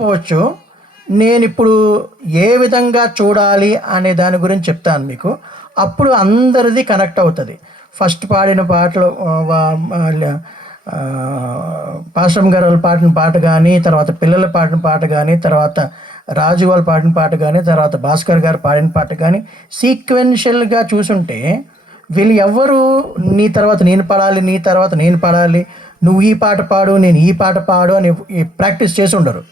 పోవచ్చు. నేను ఇప్పుడు ఏ విధంగా చూడాలి అనే దాని గురించి చెప్తాను మీకు. అప్పుడు అందరిది కనెక్ట్ అవుతుంది. ఫస్ట్ పాడిన పాటలు పాశ్రమ్ గారు వాళ్ళు పాడిన పాట కానీ, తర్వాత పిల్లలు పాడిన పాట కానీ, తర్వాత రాజు వాళ్ళు పాడిన పాట కానీ, తర్వాత భాస్కర్ గారు పాడిన పాట కానీ సీక్వెన్షియల్గా చూసుంటే వీళ్ళు ఎవ్వరు నీ తర్వాత నేను పాడాలి, నీ తర్వాత నేను పాడాలి, నువ్వు ఈ పాట పాడు, నేను ఈ పాట పాడు అని ప్రాక్టీస్ చేసి ఉండరు.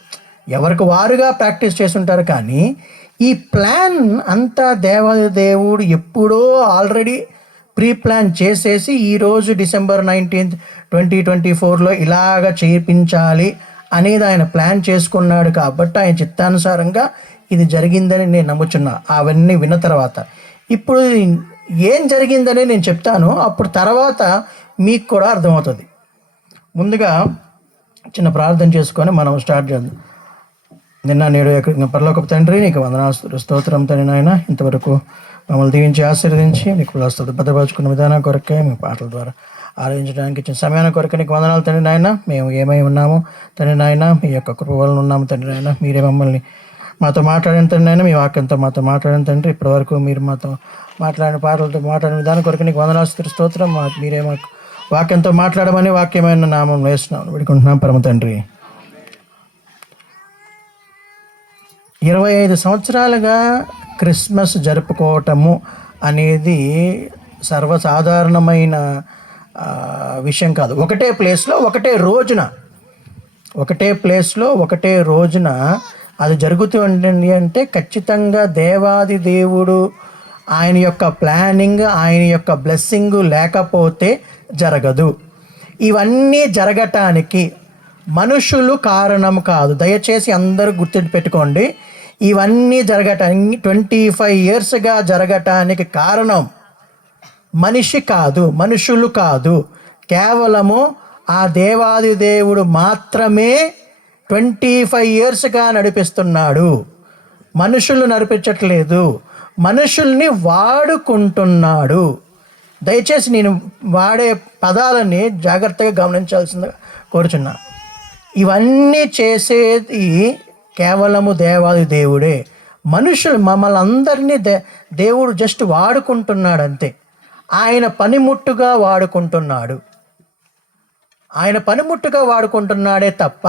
ఎవరికి వారుగా ప్రాక్టీస్ చేసి ఉంటారు. కానీ ఈ ప్లాన్ అంతా దేవుడు ఎప్పుడో ఆల్రెడీ ప్రీ ప్లాన్ చేసేసి ఈరోజు December 19th, 2024లో ఇలాగ చేయించాలి అనేది ఆయన ప్లాన్ చేసుకున్నాడు. కాబట్టి ఆయన చిత్తానుసారంగా ఇది జరిగిందని నేను నమ్ముచున్నా. అవన్నీ విన్న తర్వాత ఇప్పుడు ఏం జరిగిందని నేను చెప్తాను. అప్పుడు తర్వాత మీకు కూడా అర్థమవుతుంది. ముందుగా చిన్న ప్రార్థన చేసుకొని మనం స్టార్ట్ చేద్దాం. నిన్న నేడు పరలోకపు తండ్రి, నీకు వందనాలు స్తోత్రం తండ్రి నాయన. ఇంతవరకు మమ్మల్ని దీవించి ఆశీర్వదించి నీకు భద్రపరుచుకున్న విధానం కొరకే మీ పాటల ద్వారా ఆలోచించడానికి ఇచ్చిన సమయాన్ని కొరకు నీకు వందనాలు తండ్రి నాయన. మేము ఏమై ఉన్నాము తండ్రి నాయన, మీ యొక్క కృప వలన ఉన్నాము తండ్రి నాయన. మీరే మమ్మల్ని మాతో మాట్లాడిన తండ్రి నాయన, మీ వాక్యంతో మాతో మాట్లాడిన తండ్రి. ఇప్పటివరకు మీరు మాతో మాట్లాడిన పాటలతో మాట్లాడిన విధానం కొరకు నీకు వందనాలు స్తోత్రం. మీరే మాకు వాక్యంతో మాట్లాడమని వాక్యమైన నామం వేస్తున్నాం విడుకుంటున్నాం పరమ తండ్రి. 25 సంవత్సరాలుగా క్రిస్మస్ జరుపుకోవటము అనేది సర్వసాధారణమైన విషయం కాదు. ఒకటే ప్లేస్లో ఒకటే రోజున అది జరుగుతుంది అంటే ఖచ్చితంగా దేవాది దేవుడు ఆయన యొక్క ప్లానింగ్, ఆయన యొక్క బ్లెస్సింగ్ లేకపోతే జరగదు. ఇవన్నీ జరగటానికి మనుషులు కారణం కాదు. దయచేసి అందరూ గుర్తుపెట్టుకోండి. ఇవన్నీ జరగటానికి 25 yearsగా జరగటానికి కారణం మనిషి కాదు, మనుషులు కాదు. కేవలము ఆ దేవాది దేవుడు మాత్రమే 25 yearsగా నడిపిస్తున్నాడు. మనుషులు నడిపించట్లేదు, మనుషుల్ని వాడుకుంటున్నాడు. దయచేసి నేను వాడే పదాలని జాగ్రత్తగా గమనించాల్సిందిగా కోరుచున్నా. ఇవన్నీ చేసేది కేవలము దేవాది దేవుడే. మనుషులు మమ్మల్ని అందరినీ దేవుడు జస్ట్ వాడుకుంటున్నాడు అంతే. ఆయన పనిముట్టుగా వాడుకుంటున్నాడే తప్ప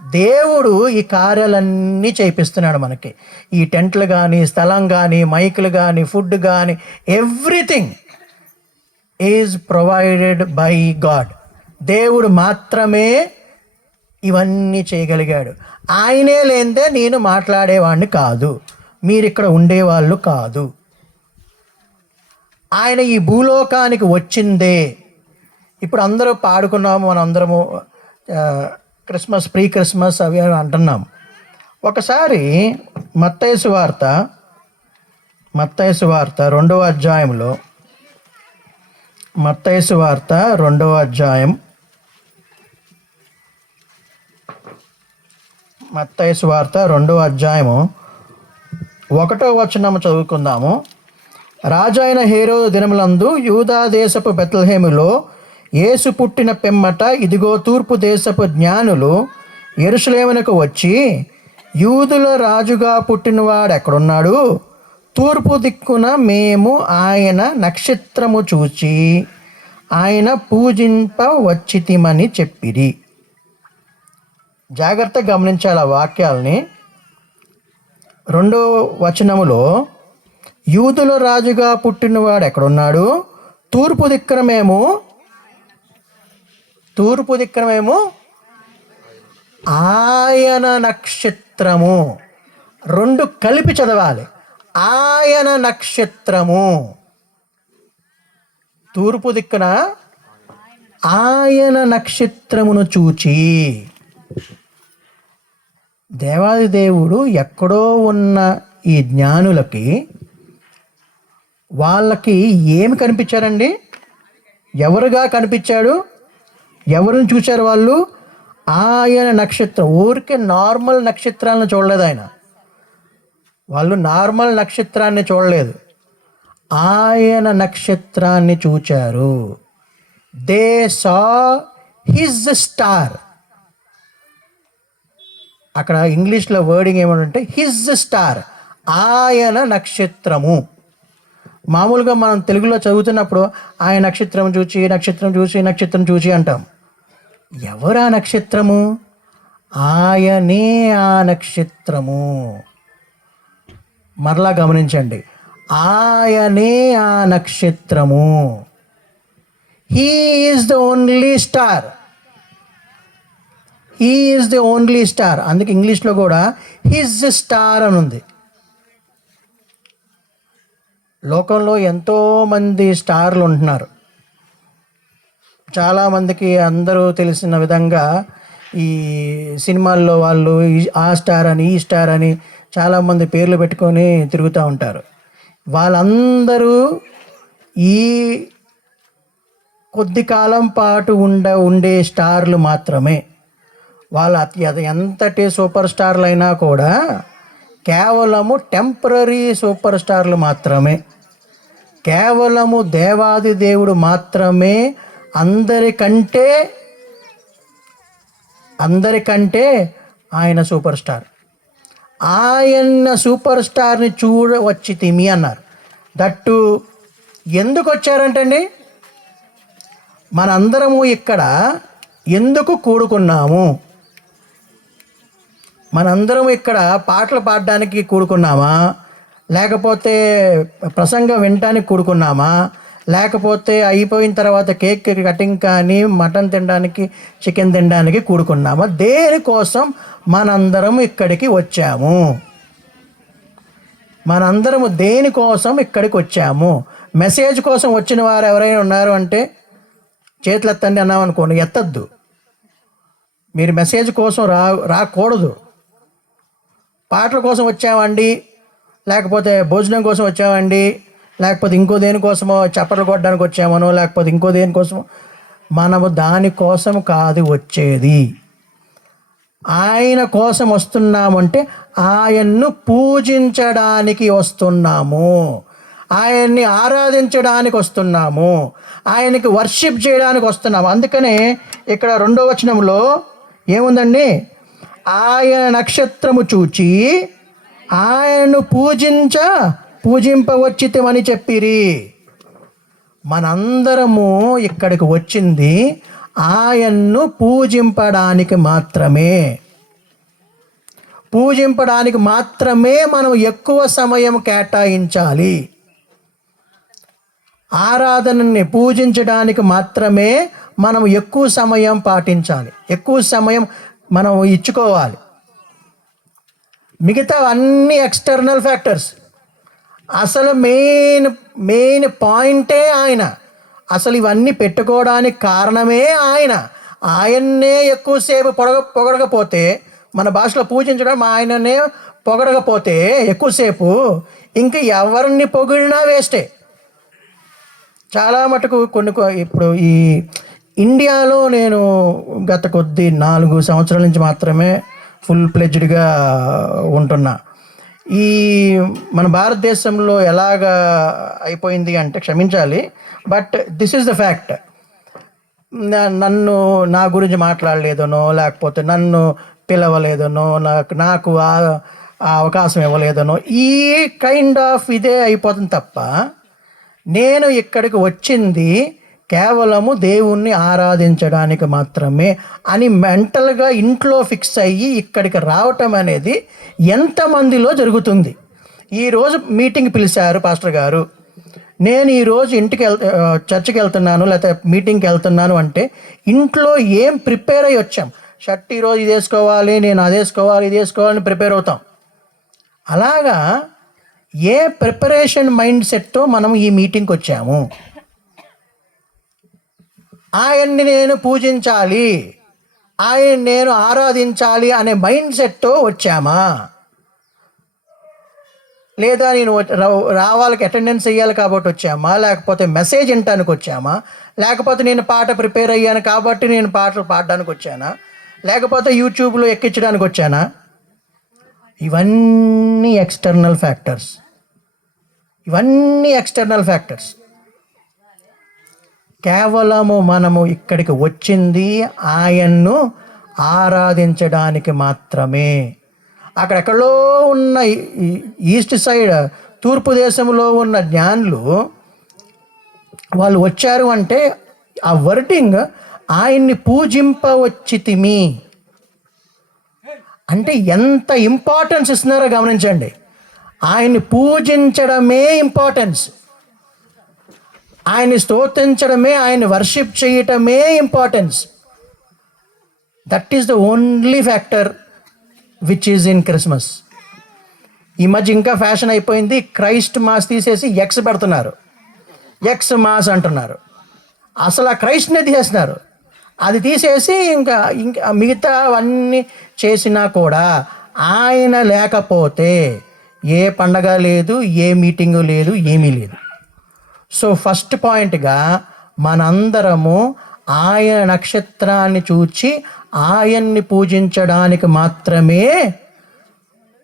దేవుడు ఈ కార్యాలన్నీ చేయిస్తున్నాడు మనకి. ఈ టెంట్లు కానీ, స్థలం కానీ, మైకులు కానీ, ఫుడ్ కానీ, everything is provided by God. దేవుడు మాత్రమే ఇవన్నీ చేయగలిగాడు. ఆయనే లేనిదే నేను మాట్లాడేవాడిని కాదు, మీరు ఇక్కడ ఉండేవాళ్ళు కాదు. ఆయన ఈ భూలోకానికి వచ్చిందే. ఇప్పుడు అందరూ పాడుకున్నాము, మనం అందరము క్రిస్మస్, ప్రీ క్రిస్మస్ అవి అని అంటున్నాం. ఒకసారి మత్తయి సువార్త 2వ అధ్యాయంలో, మత్తయి సువార్త 2వ అధ్యాయం, మత్తయి సువార్త 2వ అధ్యాయము 1వ వచనం చదువుకుందాము. రాజైన హేరోదు దినములందు యూదా దేశపు బెత్లెహేములో యేసు పుట్టిన పిమ్మట ఇదిగో తూర్పు దేశపు జ్ఞానులు యెరూషలేమునకు వచ్చి, యూదుల రాజుగా పుట్టినవాడు ఎక్కడున్నాడు? తూర్పు దిక్కున మేము ఆయన నక్షత్రము చూచి ఆయన పూజింప వచ్చితిమని చెప్పిరి. జాగ్రత్తగా గమనించాలి ఆ వాక్యాలని. 2వ వచనములో యూదుల రాజుగా పుట్టినవాడు ఎక్కడున్నాడు? తూర్పు దిక్కున మేము ఆయన నక్షత్రము. 2 కలిపి చదవాలి. ఆయన నక్షత్రము. తూర్పు దిక్కున ఆయన నక్షత్రమును చూచి. దేవాది దేవుడు ఎక్కడో ఉన్న ఈ జ్ఞానులకి, వాళ్ళకి ఏమి కనిపించారండి? ఎవరుగా కనిపించాడు? ఎవరిని చూశారు వాళ్ళు? ఆయన నక్షత్రం. ఊరికే నార్మల్ నక్షత్రాలను చూడలేదు ఆయన. వాళ్ళు నార్మల్ నక్షత్రాన్ని చూడలేదు, ఆయన నక్షత్రాన్ని చూచారు. They saw his star. అక్కడ ఇంగ్లీష్లో వర్డింగ్ ఏమంటే హిజ్ స్టార్, ఆయన నక్షత్రము. మామూలుగా మనం తెలుగులో చదువుతున్నప్పుడు ఆయన నక్షత్రం చూచి నక్షత్రం చూసి నక్షత్రం చూచి అంటాం. ఎవరా నక్షత్రము? ఆయనే ఆ నక్షత్రము. మరలా గమనించండి, ఆయనే ఆ నక్షత్రము. He is the only star. He is the only star. అందుకే ఇంగ్లీష్లో కూడా హిజ్ స్టార్ అని ఉంది. లోకంలో ఎంతోమంది స్టార్లు ఉంటున్నారు. చాలామందికి అందరూ తెలిసిన విధంగా ఈ సినిమాల్లో వాళ్ళు ఆ స్టార్ అని ఈ స్టార్ అని చాలామంది పేర్లు పెట్టుకొని తిరుగుతూ ఉంటారు. వాళ్ళందరూ ఈ కొద్ది కాలం పాటు ఉండే స్టార్లు మాత్రమే. వాళ్ళ ఎంతటి సూపర్ స్టార్లు అయినా కూడా కేవలము టెంపరరీ సూపర్ స్టార్లు మాత్రమే. కేవలము దేవాది దేవుడు మాత్రమే అందరికంటే ఆయన సూపర్ స్టార్. ఆయన సూపర్ స్టార్ని చూడవచ్చి తిమి అన్నారు. దట్టు ఎందుకు వచ్చారంటండి? మనందరము ఇక్కడ ఎందుకు కూడుకున్నాము? మనందరం ఇక్కడ పాటలు పాడడానికి కూడుకున్నామా, లేకపోతే ప్రసంగం వినటానికి కూడుకున్నామా, లేకపోతే అయిపోయిన తర్వాత కేక్ కటింగ్ కానీ మటన్ తినడానికి చికెన్ తినడానికి కూడుకున్నామా? దేనికోసం మనందరం ఇక్కడికి వచ్చాము? మనందరము దేనికోసం ఇక్కడికి వచ్చాము? మెసేజ్ కోసం వచ్చిన వారు ఎవరైనా ఉన్నారు అంటే చేతులు ఎత్తండి అన్నామనుకోండి, ఎత్తద్దు. మీరు మెసేజ్ కోసం రాకూడదు. పాటల కోసం వచ్చామండి, లేకపోతే భోజనం కోసం వచ్చామండి, లేకపోతే ఇంకో దేనికోసమో చప్పట్లు కొట్టడానికి వచ్చామనో, లేకపోతే ఇంకో దేనికోసమో, మనము దానికోసం కాదు వచ్చేది. ఆయన కోసం వస్తున్నామంటే ఆయన్ను పూజించడానికి వస్తున్నాము, ఆయన్ని ఆరాధించడానికి వస్తున్నాము, ఆయనకి వర్షిప్ చేయడానికి వస్తున్నాము. అందుకనే ఇక్కడ 2వ వచనంలో ఏముందండి? ఆయన నక్షత్రము చూచి ఆయనను పూజింపవచ్చితమని చెప్పిరి. మనందరము ఇక్కడికి వచ్చింది ఆయన్ను పూజింపడానికి మాత్రమే మనం ఎక్కువ సమయం కేటాయించాలి. ఆరాధనని పూజించడానికి మాత్రమే మనం ఎక్కువ సమయం పాటించాలి, ఎక్కువ సమయం మనం ఇచ్చుకోవాలి. మిగతా అన్ని ఎక్స్టర్నల్ ఫ్యాక్టర్స్. అసలు మెయిన్ పాయింటే ఆయన. అసలు ఇవన్నీ పెట్టుకోవడానికి కారణమే ఆయన్నే ఎక్కువసేపు పొగడకపోతే, మన భాషలో పూజించడం ఆయననే పొగడకపోతే ఎక్కువసేపు ఇంక ఎవరిని పొగిడినా వేస్టే. చాలా మటుకు ఇప్పుడు ఈ ఇండియాలో నేను గత 4 సంవత్సరాల నుంచి మాత్రమే ఫుల్ ప్లెడ్జ్డ్గా ఉంటున్నా. ఈ మన భారతదేశంలో ఎలాగా అయిపోయింది అంటే క్షమించాలి, but this is the fact. నా గురించి మాట్లాడలేదనో, లేకపోతే నన్ను పిలవలేదనో, నాకు ఆ అవకాశం ఇవ్వలేదనో, ఈ కైండ్ ఆఫ్ ఇదే అయిపోతుంది తప్ప, నేను ఇక్కడికి వచ్చింది కేవలము దేవుణ్ణి ఆరాధించడానికి మాత్రమే అని మెంటల్గా ఇంట్లో ఫిక్స్ అయ్యి ఇక్కడికి రావటం అనేది ఎంతమందిలో జరుగుతుంది. ఈరోజు మీటింగ్ పిలిచారు పాస్టర్ గారు, నేను ఈరోజు చర్చికి వెళ్తున్నాను లేకపోతే మీటింగ్కి వెళ్తున్నాను అంటే ఇంట్లో ఏం ప్రిపేర్ అయ్యి వచ్చాం. షర్ట్ ఈరోజు ఇది వేసుకోవాలి, నేను అది వేసుకోవాలి, ఇది వేసుకోవాలని ప్రిపేర్ అవుతాం. అలాగా ఏ ప్రిపరేషన్ మైండ్ సెట్తో మనం ఈ మీటింగ్కి వచ్చాము? ఆయన్ని నేను పూజించాలి, ఆయన్ని నేను ఆరాధించాలి అనే మైండ్ సెట్తో వచ్చామా? లేదా నేను రావాలకి అటెండెన్స్ వేయాలి కాబట్టి వచ్చామా? లేకపోతే మెసేజ్ వినటానికి వచ్చామా? లేకపోతే నేను పాట ప్రిపేర్ అయ్యాను కాబట్టి నేను పాటలు పాడడానికి వచ్చానా? లేకపోతే యూట్యూబ్లో ఎక్కించడానికి వచ్చానా? ఇవన్నీ ఎక్స్టర్నల్ ఫ్యాక్టర్స్. కేవలము మనము ఇక్కడికి వచ్చింది ఆయన్ను ఆరాధించడానికి మాత్రమే. అక్కడెక్కడో ఉన్న ఈస్ట్ సైడ్ తూర్పు దేశంలో ఉన్న జ్ఞానులు వాళ్ళు వచ్చారు అంటే ఆ వర్డింగ్ ఆయన్ని పూజింపవచ్చితిమి అంటే ఎంత ఇంపార్టెన్స్ ఇస్తున్నారో గమనించండి. ఆయన్ని పూజించడమే ఇంపార్టెన్స్, ఆయన్ని స్తోత్రించడమే, ఆయన్ని వర్షిప్ చేయటమే importance. That is the only factor which is in Christmas. ఈ మధ్య ఇంకా ఫ్యాషన్ అయిపోయింది, క్రైస్ట్ మాస్ తీసేసి ఎక్స్ పెడుతున్నారు, ఎక్స్ మాస్ అంటున్నారు. అసలు ఆ క్రైస్ట్నే తీసేస్తున్నారు. అది తీసేసి ఇంకా మిగతా అవన్నీ చేసినా కూడా ఆయన లేకపోతే ఏ పండగ లేదు, ఏ మీటింగు లేదు, ఏమీ లేదు. సో ఫస్ట్ పాయింట్గా మనందరము ఆయన నక్షత్రాన్ని చూచి ఆయన్ని పూజించడానికి మాత్రమే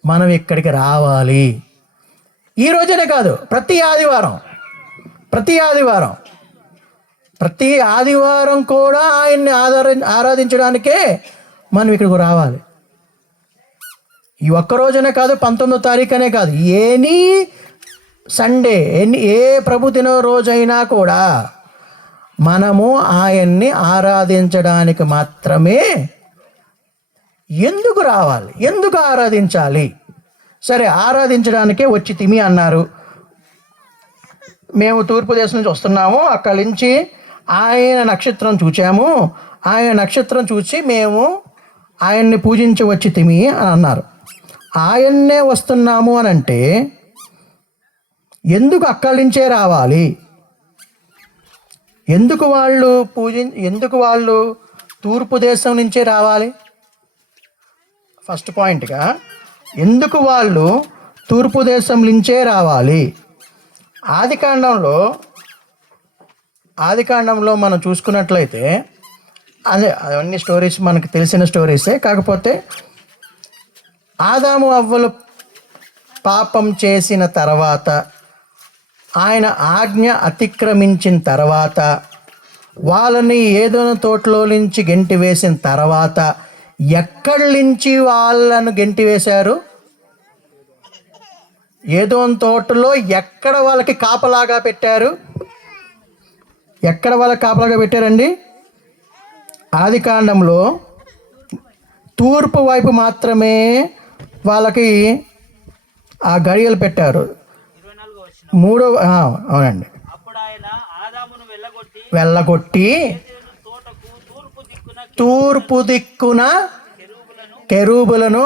మనం ఇక్కడికి రావాలి. ఈ రోజునే కాదు, ప్రతి ఆదివారం కూడా ఆయన్ని ఆరాధించడానికే మనం ఇక్కడికి రావాలి. ఈ ఒక్క రోజునే కాదు, 19వ తారీఖునే కాదు, ఎనీ సండే, ఏ ప్రభు దిన రోజైనా కూడా మనము ఆయన్ని ఆరాధించడానికి మాత్రమే ఎందుకు రావాలి, ఎందుకు ఆరాధించాలి? సరే, ఆరాధించడానికే వచ్చి తిమి అన్నారు. మేము తూర్పు దేశం నుంచి వస్తున్నాము, అక్కడి నుంచి ఆయన నక్షత్రం చూచాము, ఆయన నక్షత్రం చూసి మేము ఆయన్ని పూజించవచ్చి తిమి అని అన్నారు. ఆయన్నే వస్తున్నాము అని అంటే ఎందుకు అక్కడి నుంచే రావాలి? ఎందుకు వాళ్ళు తూర్పు దేశం నుంచే రావాలి? ఫస్ట్ పాయింట్గా ఎందుకు వాళ్ళు తూర్పు దేశం నుంచే రావాలి? ఆదికాండంలో మనం చూసుకున్నట్లయితే అవన్నీ స్టోరీస్ మనకు తెలిసిన స్టోరీసే. కాకపోతే ఆదాము అవ్వలు పాపం చేసిన తర్వాత, ఆయన ఆజ్ఞ అతిక్రమించిన తర్వాత, వాళ్ళని ఏదైనా తోటలో నుంచి గెంటి వేసిన తర్వాత ఎక్కడి నుంచి వాళ్ళను గెంటి వేశారు? ఏదో తోటలో ఎక్కడ వాళ్ళకి కాపలాగా పెట్టారు? ఎక్కడ వాళ్ళకి కాపలాగా పెట్టారండి? ఆదికాండంలో తూర్పు వైపు మాత్రమే వాళ్ళకి ఆ గడియలు పెట్టారు. అవునండి. వెళ్ళగొట్టి తూర్పు దిక్కున కెరూబులను,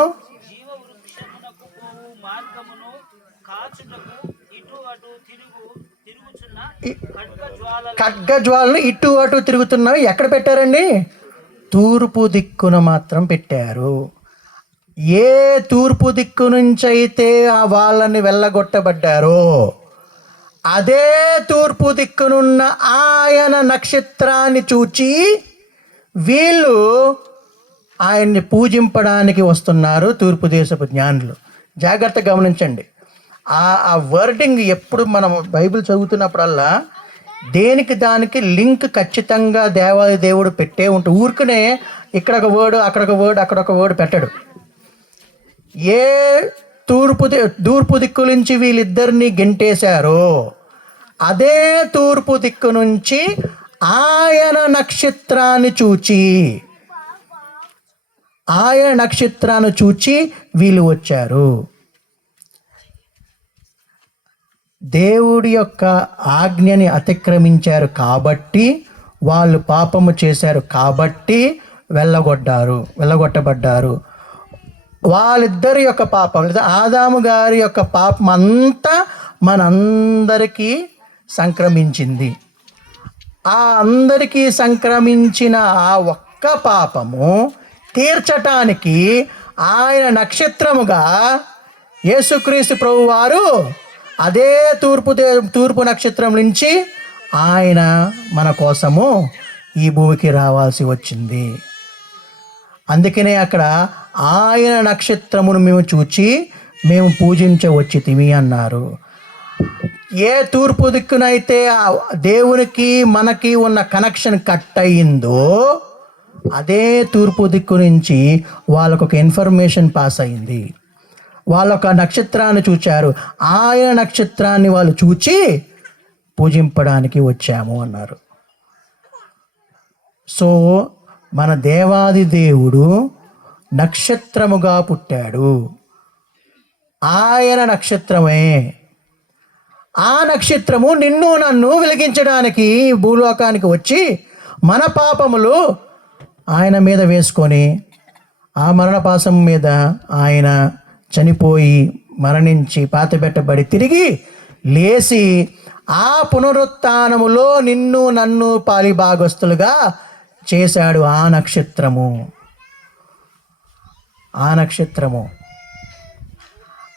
ఖడ్గజ్వాలను ఇటు అటు తిరుగుతున్నవి ఎక్కడ పెట్టారండి? తూర్పు దిక్కున మాత్రం పెట్టారు. ఏ తూర్పు దిక్కు నుంచి అయితే వాళ్ళని వెళ్ళగొట్టబడ్డారో అదే తూర్పు దిక్కునున్న ఆయన నక్షత్రాన్ని చూచి వీళ్ళు ఆయన్ని పూజింపడానికి వస్తున్నారు తూర్పు దేశపు జ్ఞానులు. జాగ్రత్తగా గమనించండి. ఆ వర్డింగ్ ఎప్పుడు మనం బైబిల్ చదువుతున్నప్పుడల్లా దేనికి దానికి లింక్ ఖచ్చితంగా దేవుడు పెట్టే ఉంటుంది. ఊరికనే ఇక్కడ ఒక వర్డ్, అక్కడ ఒక వర్డ్, అక్కడ ఒక వర్డ్ పెట్టడు. ఏ తూర్పు దిక్కు నుంచి వీళ్ళిద్దరిని గెంటేశారో అదే తూర్పు దిక్కు నుంచి ఆయన నక్షత్రాన్ని చూచి వీళ్ళు వచ్చారు. దేవుడి యొక్క ఆజ్ఞని అతిక్రమించారు కాబట్టి, వాళ్ళు పాపము చేశారు కాబట్టి వెళ్ళగొట్టబడ్డారు. వాళ్ళిద్దరి యొక్క పాపం, లేదా ఆదాము గారి యొక్క పాపం అంతా మనందరికీ సంక్రమించింది. ఆ అందరికీ సంక్రమించిన ఆ ఒక్క పాపము తీర్చటానికి ఆయన నక్షత్రముగా యేసుక్రీస్తు ప్రభువారు అదే తూర్పు నక్షత్రం నుంచి ఆయన మన కోసము ఈ భూమికి రావాల్సి వచ్చింది. అందుకనే అక్కడ ఆయన నక్షత్రమును మేము చూచి మేము పూజించవచ్చితిమి అన్నారు. ఏ తూర్పు దిక్కునైతే దేవునికి మనకి ఉన్న కనెక్షన్ కట్ అయిందో అదే తూర్పు దిక్కు నుంచి వాళ్ళకు ఒక ఇన్ఫర్మేషన్ పాస్ అయింది. వాళ్ళు ఒక నక్షత్రాన్ని చూచారు. ఆయన నక్షత్రాన్ని వాళ్ళు చూచి పూజింపడానికి వచ్చాము అన్నారు. సో మన దేవాది దేవుడు నక్షత్రముగా పుట్టాడు. ఆయన నక్షత్రమే. ఆ నక్షత్రము నిన్ను నన్ను వెలిగించడానికి భూలోకానికి వచ్చి మన పాపములు ఆయన మీద వేసుకొని ఆ మరణపాశం మీద ఆయన చనిపోయి మరణించి పాతిపెట్టబడి తిరిగి లేచి ఆ పునరుత్థానములో నిన్ను నన్ను పాలిభాగస్తులుగా చేశాడు. ఆ నక్షత్రము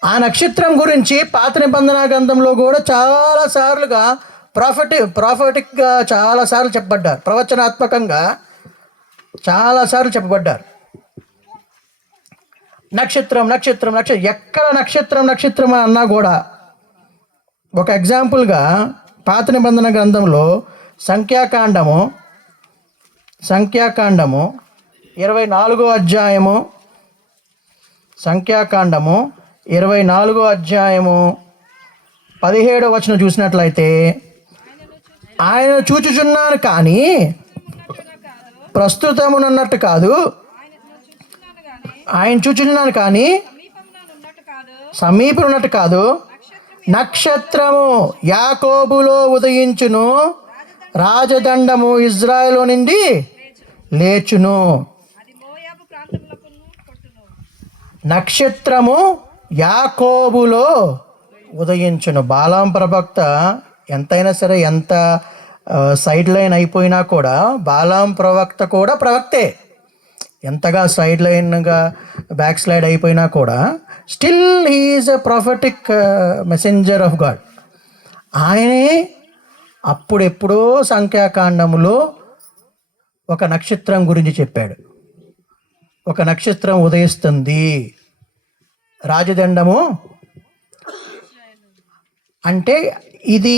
ఆ నక్షత్రం గురించి పాత నిబంధన గ్రంథంలో కూడా చాలాసార్లుగా ప్రాఫిటిక్గా చాలాసార్లు చెప్పబడ్డారు. ప్రవచనాత్మకంగా చాలాసార్లు చెప్పబడ్డారు. నక్షత్రం ఎక్కడ నక్షత్రం అన్నా కూడా ఒక ఎగ్జాంపుల్గా పాత నిబంధన గ్రంథంలో సంఖ్యాకాండము 24 అధ్యాయము 17వ వచనం చూసినట్లయితే, ఆయన చూచుచున్నాను కానీ ప్రస్తుతమునన్నట్టు కాదు, ఆయన చూచుచున్నాను కానీ సమీపమున్నట్టు కాదు, నక్షత్రము యాకోబులో ఉదయించును, రాజదండము ఇజ్రాయేలు నుండి లేచును. నక్షత్రము యాకోబులో ఉదయించును. బాలాం ప్రవక్త ఎంతైనా సరే, ఎంత సైడ్ లైన్ అయిపోయినా కూడా బాలాం ప్రవక్త కూడా ప్రవక్తే. ఎంతగా సైడ్ లైన్గా బ్యాక్ స్లైడ్ అయిపోయినా కూడా still he is a prophetic messenger of God. ఆయనే అప్పుడెప్పుడో సంఖ్యాకాండములో ఒక నక్షత్రం గురించి చెప్పాడు. ఒక నక్షత్రం ఉదయిస్తుంది, రాజదండము అంటే ఇది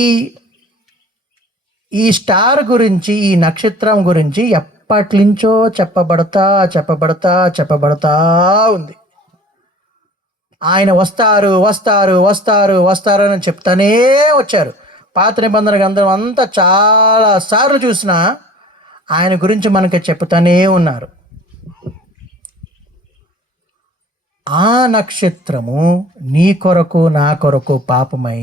ఈ స్టార్ గురించి, ఈ నక్షత్రం గురించి ఎప్పటి నుంచో చెప్పబడతా ఉంది. ఆయన వస్తారని చెప్తానే వచ్చారు. పాత నిబంధన గ్రంథం అంతా చాలా సార్లు చూసినా ఆయన గురించి మనకి చెప్తానే ఉన్నారు. ఆ నక్షత్రము నీ కొరకు నా కొరకు పాపమై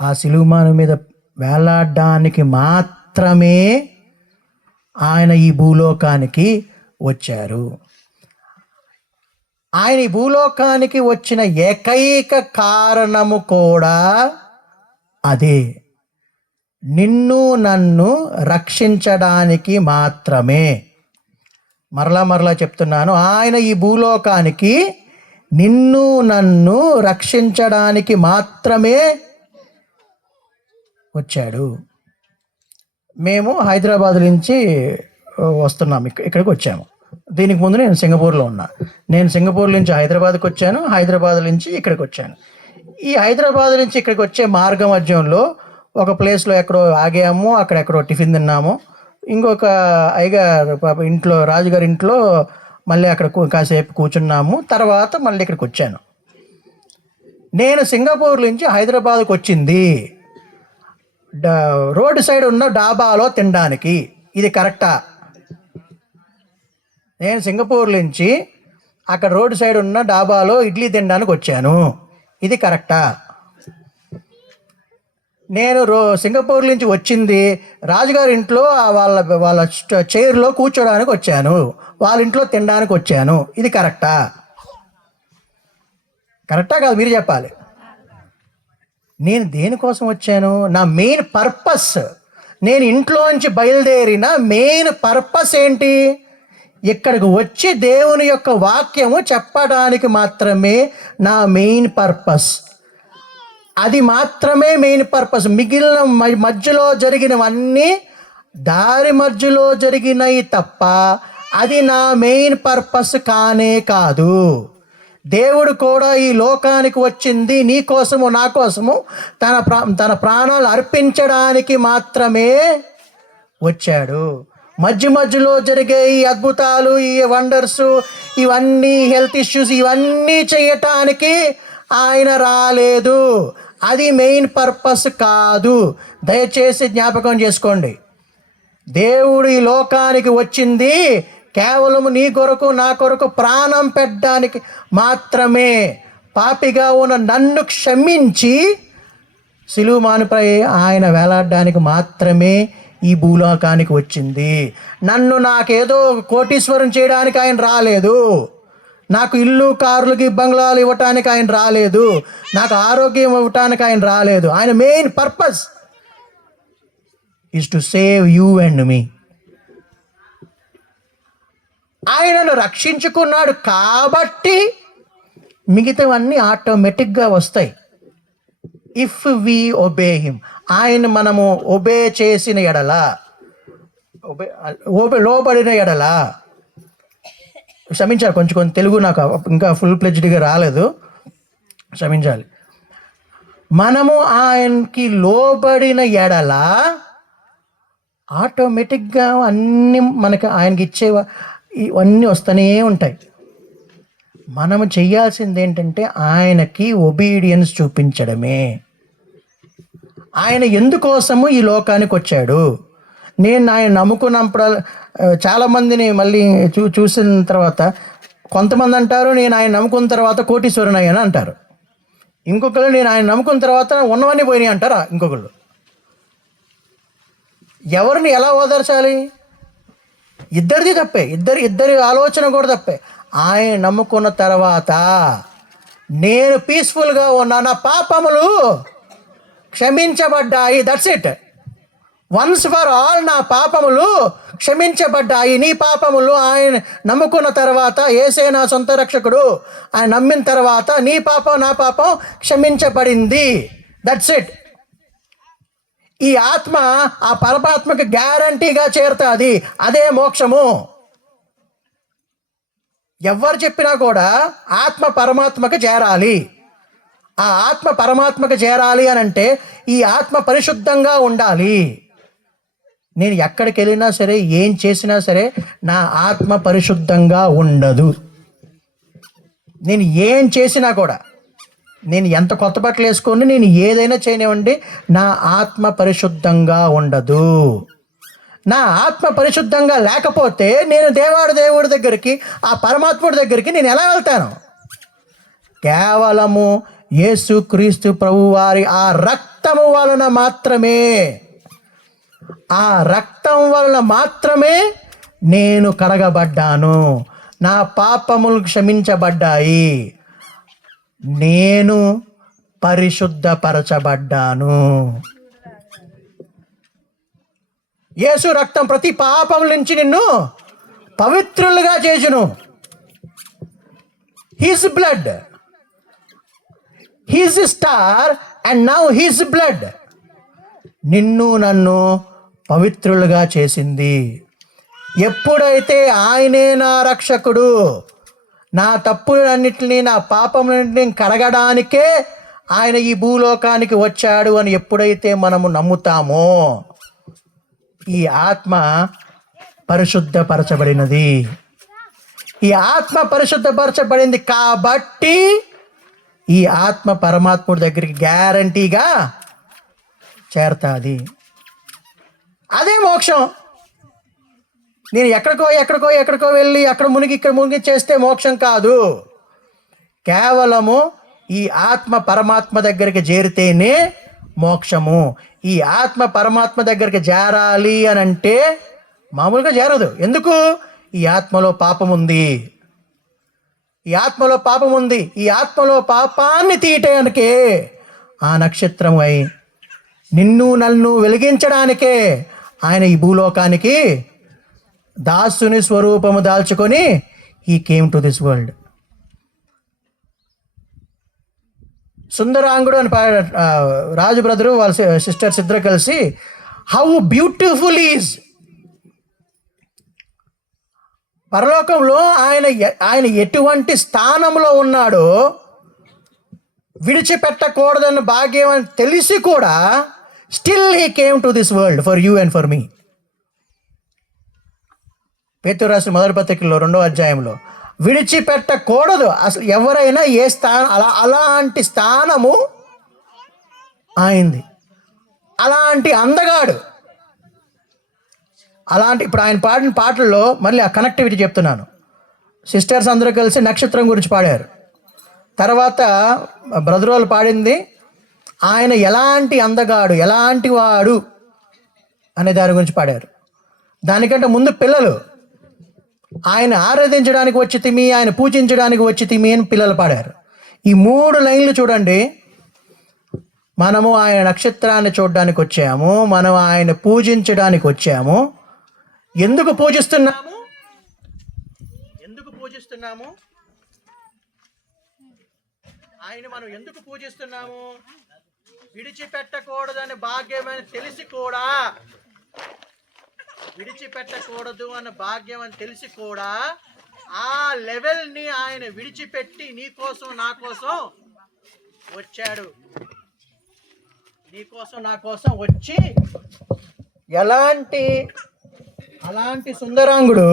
ఆ సిలువమాను మీద వేలాడడానికి మాత్రమే ఆయన ఈ భూలోకానికి వచ్చారు. ఆయన ఈ భూలోకానికి వచ్చిన ఏకైక కారణము కూడా అదే, నిన్ను నన్ను రక్షించడానికి మాత్రమే. మరలా చెప్తున్నాను, ఆయన ఈ భూలోకానికి నిన్ను నన్ను రక్షించడానికి మాత్రమే వచ్చాడు. మేము హైదరాబాద్ నుంచి వస్తున్నాం, ఇక్కడికి వచ్చాము. దీనికి ముందు నేను సింగపూర్లో ఉన్నా. నేను సింగపూర్ నుంచి హైదరాబాద్కి వచ్చాను, హైదరాబాద్ నుంచి ఇక్కడికి వచ్చాను. ఈ హైదరాబాద్ నుంచి ఇక్కడికి వచ్చే మార్గ మధ్యంలో ఒక ప్లేస్లో ఎక్కడో ఆగాము, అక్కడెక్కడో టిఫిన్ తిన్నాము. ఇంకొక అయ్యగారు ఇంట్లో, రాజుగారి ఇంట్లో మళ్ళీ అక్కడ కాసేపు కూర్చున్నాము. తర్వాత మళ్ళీ ఇక్కడికి వచ్చాను. నేను సింగపూర్ నుంచి హైదరాబాద్కి వచ్చింది రోడ్డు సైడ్ ఉన్న డాబాలో తినడానికి. ఇది కరెక్టా? నేను సింగపూర్ నుంచి అక్కడ రోడ్డు సైడ్ ఉన్న డాబాలో ఇడ్లీ తినడానికి వచ్చాను. ఇది కరెక్టా? నేను సింగపూర్ నుంచి వచ్చింది రాజుగారి ఇంట్లో వాళ్ళ చైర్లో కూర్చోడానికి వచ్చాను, వాళ్ళ ఇంట్లో తినడానికి వచ్చాను. ఇది కరెక్టా? కాదు, మీరు చెప్పాలి. నేను దేనికోసం వచ్చాను? నా మెయిన్ పర్పస్, నేను ఇంట్లోంచి బయలుదేరిన మెయిన్ పర్పస్ ఏంటి? ఇక్కడికి వచ్చి దేవుని యొక్క వాక్యము చెప్పడానికి మాత్రమే నా మెయిన్ పర్పస్. అది మాత్రమే మెయిన్ పర్పస్. మిగిలిన మధ్యలో జరిగినవన్నీ దారి మధ్యలో జరిగినవి తప్ప అది నా మెయిన్ పర్పస్ కానే కాదు. దేవుడు కూడా ఈ లోకానికి వచ్చింది నీ కోసము నా కోసము తన ప్రాణాలు అర్పించడానికి మాత్రమే వచ్చాడు. మధ్య మధ్యలో జరిగే ఈ అద్భుతాలు, ఈ వండర్స్, ఇవన్నీ హెల్త్ ఇష్యూస్, ఇవన్నీ చేయటానికి ఆయన రాలేదు. అది మెయిన్ పర్పస్ కాదు. దయచేసి జ్ఞాపకం చేసుకోండి. దేవుడు ఈ లోకానికి వచ్చింది కేవలం నీ కొరకు, నా కొరకు ప్రాణం పెట్టడానికి మాత్రమే. పాపిగా ఉన్న నన్ను క్షమించి సిలువ మానుపై ఆయన వేలాడడానికి మాత్రమే ఈ భూలోకానికి వచ్చింది. నన్ను నాకేదో కోటీశ్వరం చేయడానికి ఆయన రాలేదు. నాకు ఇల్లు, కార్లకి, బంగ్లాలు ఇవ్వటానికి ఆయన రాలేదు. నాకు ఆరోగ్యం ఇవ్వటానికి ఆయన రాలేదు. ఆయన main purpose is to save you and me. ఆయనను రక్షించుకున్నాడు కాబట్టి మిగతావన్నీ ఆటోమేటిక్గా వస్తాయి. ఇఫ్ వి ఒబే హిమ్, ఆయన మనము ఒబే చేసిన ఎడల, లోబడిన ఎడల, క్షమించాలి, కొంచెం తెలుగు నాకు ఇంకా ఫుల్ ప్లెజ్డ్గా రాలేదు, క్షమించాలి. మనము ఆయనకి లోబడిన ఎడల ఆటోమేటిక్గా అన్నీ మనకి ఆయనకి ఇచ్చేవా ఇవన్నీ వస్తూనే ఉంటాయి. మనము చేయాల్సింది ఏంటంటే ఆయనకి ఒబీడియన్స్ చూపించడమే. ఆయన ఎందుకోసము ఈ లోకానికి వచ్చాడు. నేను ఆయన నమ్ముకున్నప్పుడు చాలామందిని మళ్ళీ చూసిన తర్వాత కొంతమంది అంటారు నేను ఆయన నమ్ముకున్న తర్వాత కోటీశ్వరుని అయ్యాను అంటారు. ఇంకొకరు నేను ఆయన నమ్ముకున్న తర్వాత ఉన్నవన్నీ పోయినాయి అంటారా ఇంకొకళ్ళు. ఎవరిని ఎలా ఓదార్చాలి? ఇద్దరిది తప్పే, ఇద్దరి ఆలోచన కూడా తప్పే. ఆయన నమ్ముకున్న తర్వాత నేను పీస్ఫుల్గా ఉన్నా, నా పాపములు క్షమించబడ్డాయి, that's it. Once for all నా పాపములు క్షమించబడ్డాయి. నీ పాపములు ఆయన నమ్ముకున్న తర్వాత, యేసే నా సొంత రక్షకుడు, ఆయన నమ్మిన తర్వాత నీ పాపం నా పాపం క్షమించబడింది, దట్స్ ఇట్. ఈ ఆత్మ ఆ పరమాత్మకు గ్యారంటీగా చేరుతుంది. అదే మోక్షము. ఎవరు చెప్పినా కూడా ఆత్మ పరమాత్మకు చేరాలి. ఆ ఆత్మ పరమాత్మకు చేరాలి అని అంటే ఈ ఆత్మ పరిశుద్ధంగా ఉండాలి. నేను ఎక్కడికి వెళ్ళినా సరే, ఏం చేసినా సరే నా ఆత్మ పరిశుద్ధంగా ఉండదు. నేను ఏం చేసినా కూడా, నేను ఎంత కొత్త బట్టలు వేసుకొని నేను ఏదైనా చేయనివ్వండి, నా ఆత్మ పరిశుద్ధంగా ఉండదు. నా ఆత్మ పరిశుద్ధంగా లేకపోతే నేను దేవుడి దగ్గరికి, ఆ పరమాత్ముడి దగ్గరికి నేను ఎలా వెళ్తాను? కేవలము యేసుక్రీస్తు ప్రభువారి ఆ రక్తము వలన మాత్రమే, ఆ రక్తం వలన మాత్రమే నేను కడగబడ్డాను, నా పాపములు క్షమించబడ్డాయి, నేను పరిశుద్ధపరచబడ్డాను. యేసు రక్తం ప్రతి పాపం నుంచి నిన్ను పవిత్రులుగా చేసును. His blood, his star and now his blood నిన్ను నన్ను పవిత్రులుగా చేసింది. ఎప్పుడైతే ఆయనే నా రక్షకుడు, నా తప్పులన్నింటినీ, నా పాపములన్నింటినీ కడగడానికే ఆయన ఈ భూలోకానికి వచ్చాడు అని ఎప్పుడైతే మనము నమ్ముతామో, ఈ ఆత్మ పరిశుద్ధపరచబడినది. ఈ ఆత్మ పరిశుద్ధపరచబడింది కాబట్టి ఈ ఆత్మ పరమాత్ముడి దగ్గరికి గ్యారంటీగా చేరుతుంది. అదే మోక్షం. నేను ఎక్కడికో వెళ్ళి అక్కడ మునిగి ఇక్కడ మునిగి చేస్తే మోక్షం కాదు. కేవలము ఈ ఆత్మ పరమాత్మ దగ్గరికి చేరితేనే మోక్షము. ఈ ఆత్మ పరమాత్మ దగ్గరికి చేరాలి అని అంటే మామూలుగా చేరదు. ఎందుకు? ఈ ఆత్మలో పాపం ఉంది. ఈ ఆత్మలో పాపం ఉంది. ఈ ఆత్మలో పాపాన్ని తీయటానికే ఆ నక్షత్రం అయి నిన్ను నన్ను వెలిగించడానికే ఆయన ఈ భూలోకానికి దాసుని స్వరూపము దాల్చుకొని he came to this world. సుందరాంగుడు అని రాజు బ్రదరు వాళ్ళ సిస్టర్స్ ఇద్దరు కలిసి హౌ బ్యూటిఫుల్ ఈజ్, పరలోకంలో ఆయన ఎటువంటి స్థానంలో ఉన్నాడో విడిచిపెట్టకూడదన్న భాగ్యం అని తెలిసి కూడా still he came to this world for you and for me. పేతురు రాసిన మొదటి పత్రికలో 2వ అధ్యాయంలో విడిచిపెట్టకూడదు. అసలు ఎవరైనా ఏ స్థానం అలాంటి స్థానము ఆయనది. అలాంటి అందగాడు, అలాంటి ఇప్పుడు ఆయన పాడిన పాటల్లో మళ్ళీ ఆ కనెక్టివిటీ చెప్తున్నాను. సిస్టర్స్ అందరూ కలిసి నక్షత్రం గురించి పాడారు. తర్వాత బ్రదర్ వాళ్ళు పాడింది ఆయన ఎలాంటి అందగాడు, ఎలాంటి వాడు అనే దాని గురించి పాడారు. దానికంటే ముందు పిల్లలు ఆయన ఆరాధించడానికి వచ్చి తిమి, ఆయన పూజించడానికి వచ్చి తిమి అని పిల్లలు పాడారు. ఈ 3 లైన్లు చూడండి. మనము ఆయన నక్షత్రాన్ని చూడడానికి వచ్చాము, మనం ఆయన పూజించడానికి వచ్చాము. ఎందుకు పూజిస్తున్నాము? ఆయన మనం ఎందుకు పూజిస్తున్నాము? విడిచిపెట్టకూడదని భాగ్యమని తెలిసి కూడా, విడిచిపెట్టకూడదు అన్న భాగ్యం అని తెలిసి కూడా ఆ లెవెల్ని ఆయన విడిచిపెట్టి నీ కోసం నా కోసం వచ్చాడు. నీ కోసం నా కోసం వచ్చి అలాంటి సుందరాంగుడు,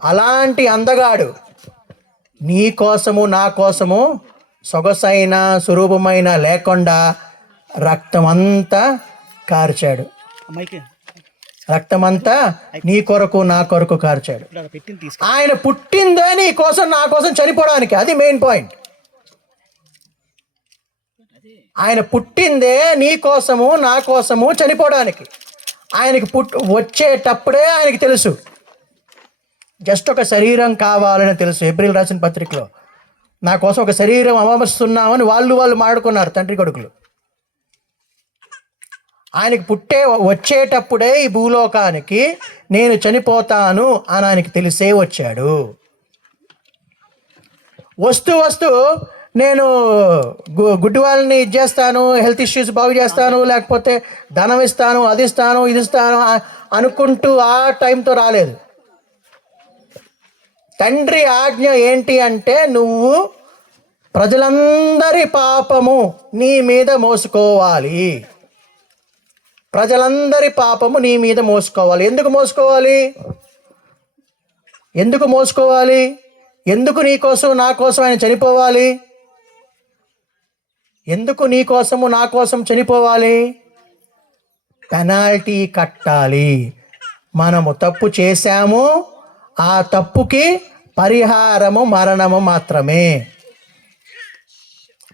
అలాంటి అందగాడు నీ కోసము నా కోసము సొగసైన స్వరూపమైన లేకుండా రక్తమంతా కార్చాడు. రక్తమంతా నీ కొరకు నా కొరకు కార్చాడు. ఆయన పుట్టిందే నీ కోసం నా కోసం చనిపోవడానికి. అది మెయిన్ పాయింట్. ఆయన పుట్టిందే నీ కోసము నా కోసము చనిపోవడానికి. ఆయనకి వచ్చేటప్పుడే ఆయనకి తెలుసు జస్ట్ ఒక శరీరం కావాలని తెలుసు. ఏప్రిల్ రాసిన పత్రికలో నా కోసం ఒక శరీరం అమరుస్తున్నామని వాళ్ళు మాడుకున్నారు తండ్రి కొడుకులు. ఆయనకి వచ్చేటప్పుడే ఈ భూలోకానికి నేను చనిపోతాను అని ఆయనకి తెలిసే వచ్చాడు. వస్తూ నేను గుడ్డి వాళ్ళని ఇది చేస్తాను, హెల్త్ ఇష్యూస్ బాగు చేస్తాను, లేకపోతే ధనం ఇస్తాను, అది ఇస్తాను, ఇది ఇస్తాను అనుకుంటూ ఆ టైంతో రాలేదు. తండ్రి ఆజ్ఞ ఏంటి అంటే నువ్వు ప్రజలందరి పాపము నీ మీద మోసుకోవాలి. ప్రజలందరి పాపము నీ మీద మోసుకోవాలి. ఎందుకు మోసుకోవాలి? ఎందుకు నీ కోసం నా కోసం ఆయన చనిపోవాలి? ఎందుకు నీ కోసము నా కోసం చనిపోవాలి? పెనాల్టీ కట్టాలి. మనము తప్పు చేశాము, ఆ తప్పుకి పరిహారము మరణము మాత్రమే.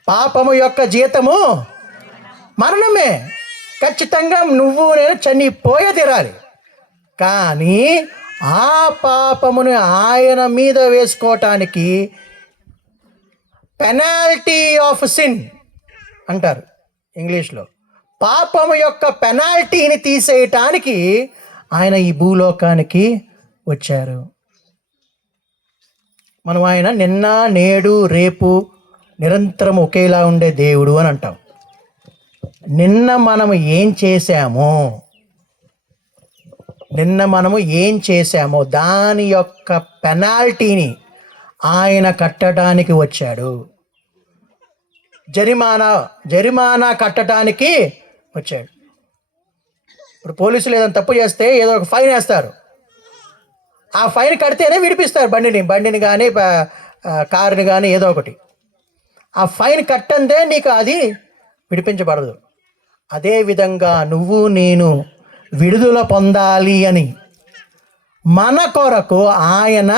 పాపము యొక్క జీతము మరణమే. ఖచ్చితంగా నువ్వు నేను చనిపోయే తీరాలి. కానీ ఆ పాపముని ఆయన మీద వేసుకోవటానికి పెనాల్టీ ఆఫ్ సిన్ అంటారు ఇంగ్లీష్లో. పాపము యొక్క పెనాల్టీని తీసేయటానికి ఆయన ఈ భూలోకానికి వచ్చారు. మనం ఆయన నిన్న నేడు రేపు నిరంతరం ఒకేలా ఉండే దేవుడు అని అంటాం. నిన్న మనము ఏం చేశామో దాని యొక్క పెనాల్టీని ఆయన కట్టడానికి వచ్చాడు. జరిమానా కట్టడానికి వచ్చాడు. ఇప్పుడు పోలీసులు ఏదైనా తప్పు చేస్తే ఏదో ఒక ఫైన్ వేస్తారు. ఆ ఫైన్ కడితేనే విడిపిస్తారు బండిని కానీ కారుని కానీ ఏదో ఒకటి. ఆ ఫైన్ కట్టందే నీకు అది విడిపించబడదు. అదేవిధంగా నువ్వు నేను విడుదల పొందాలి అని మన కొరకు ఆయన,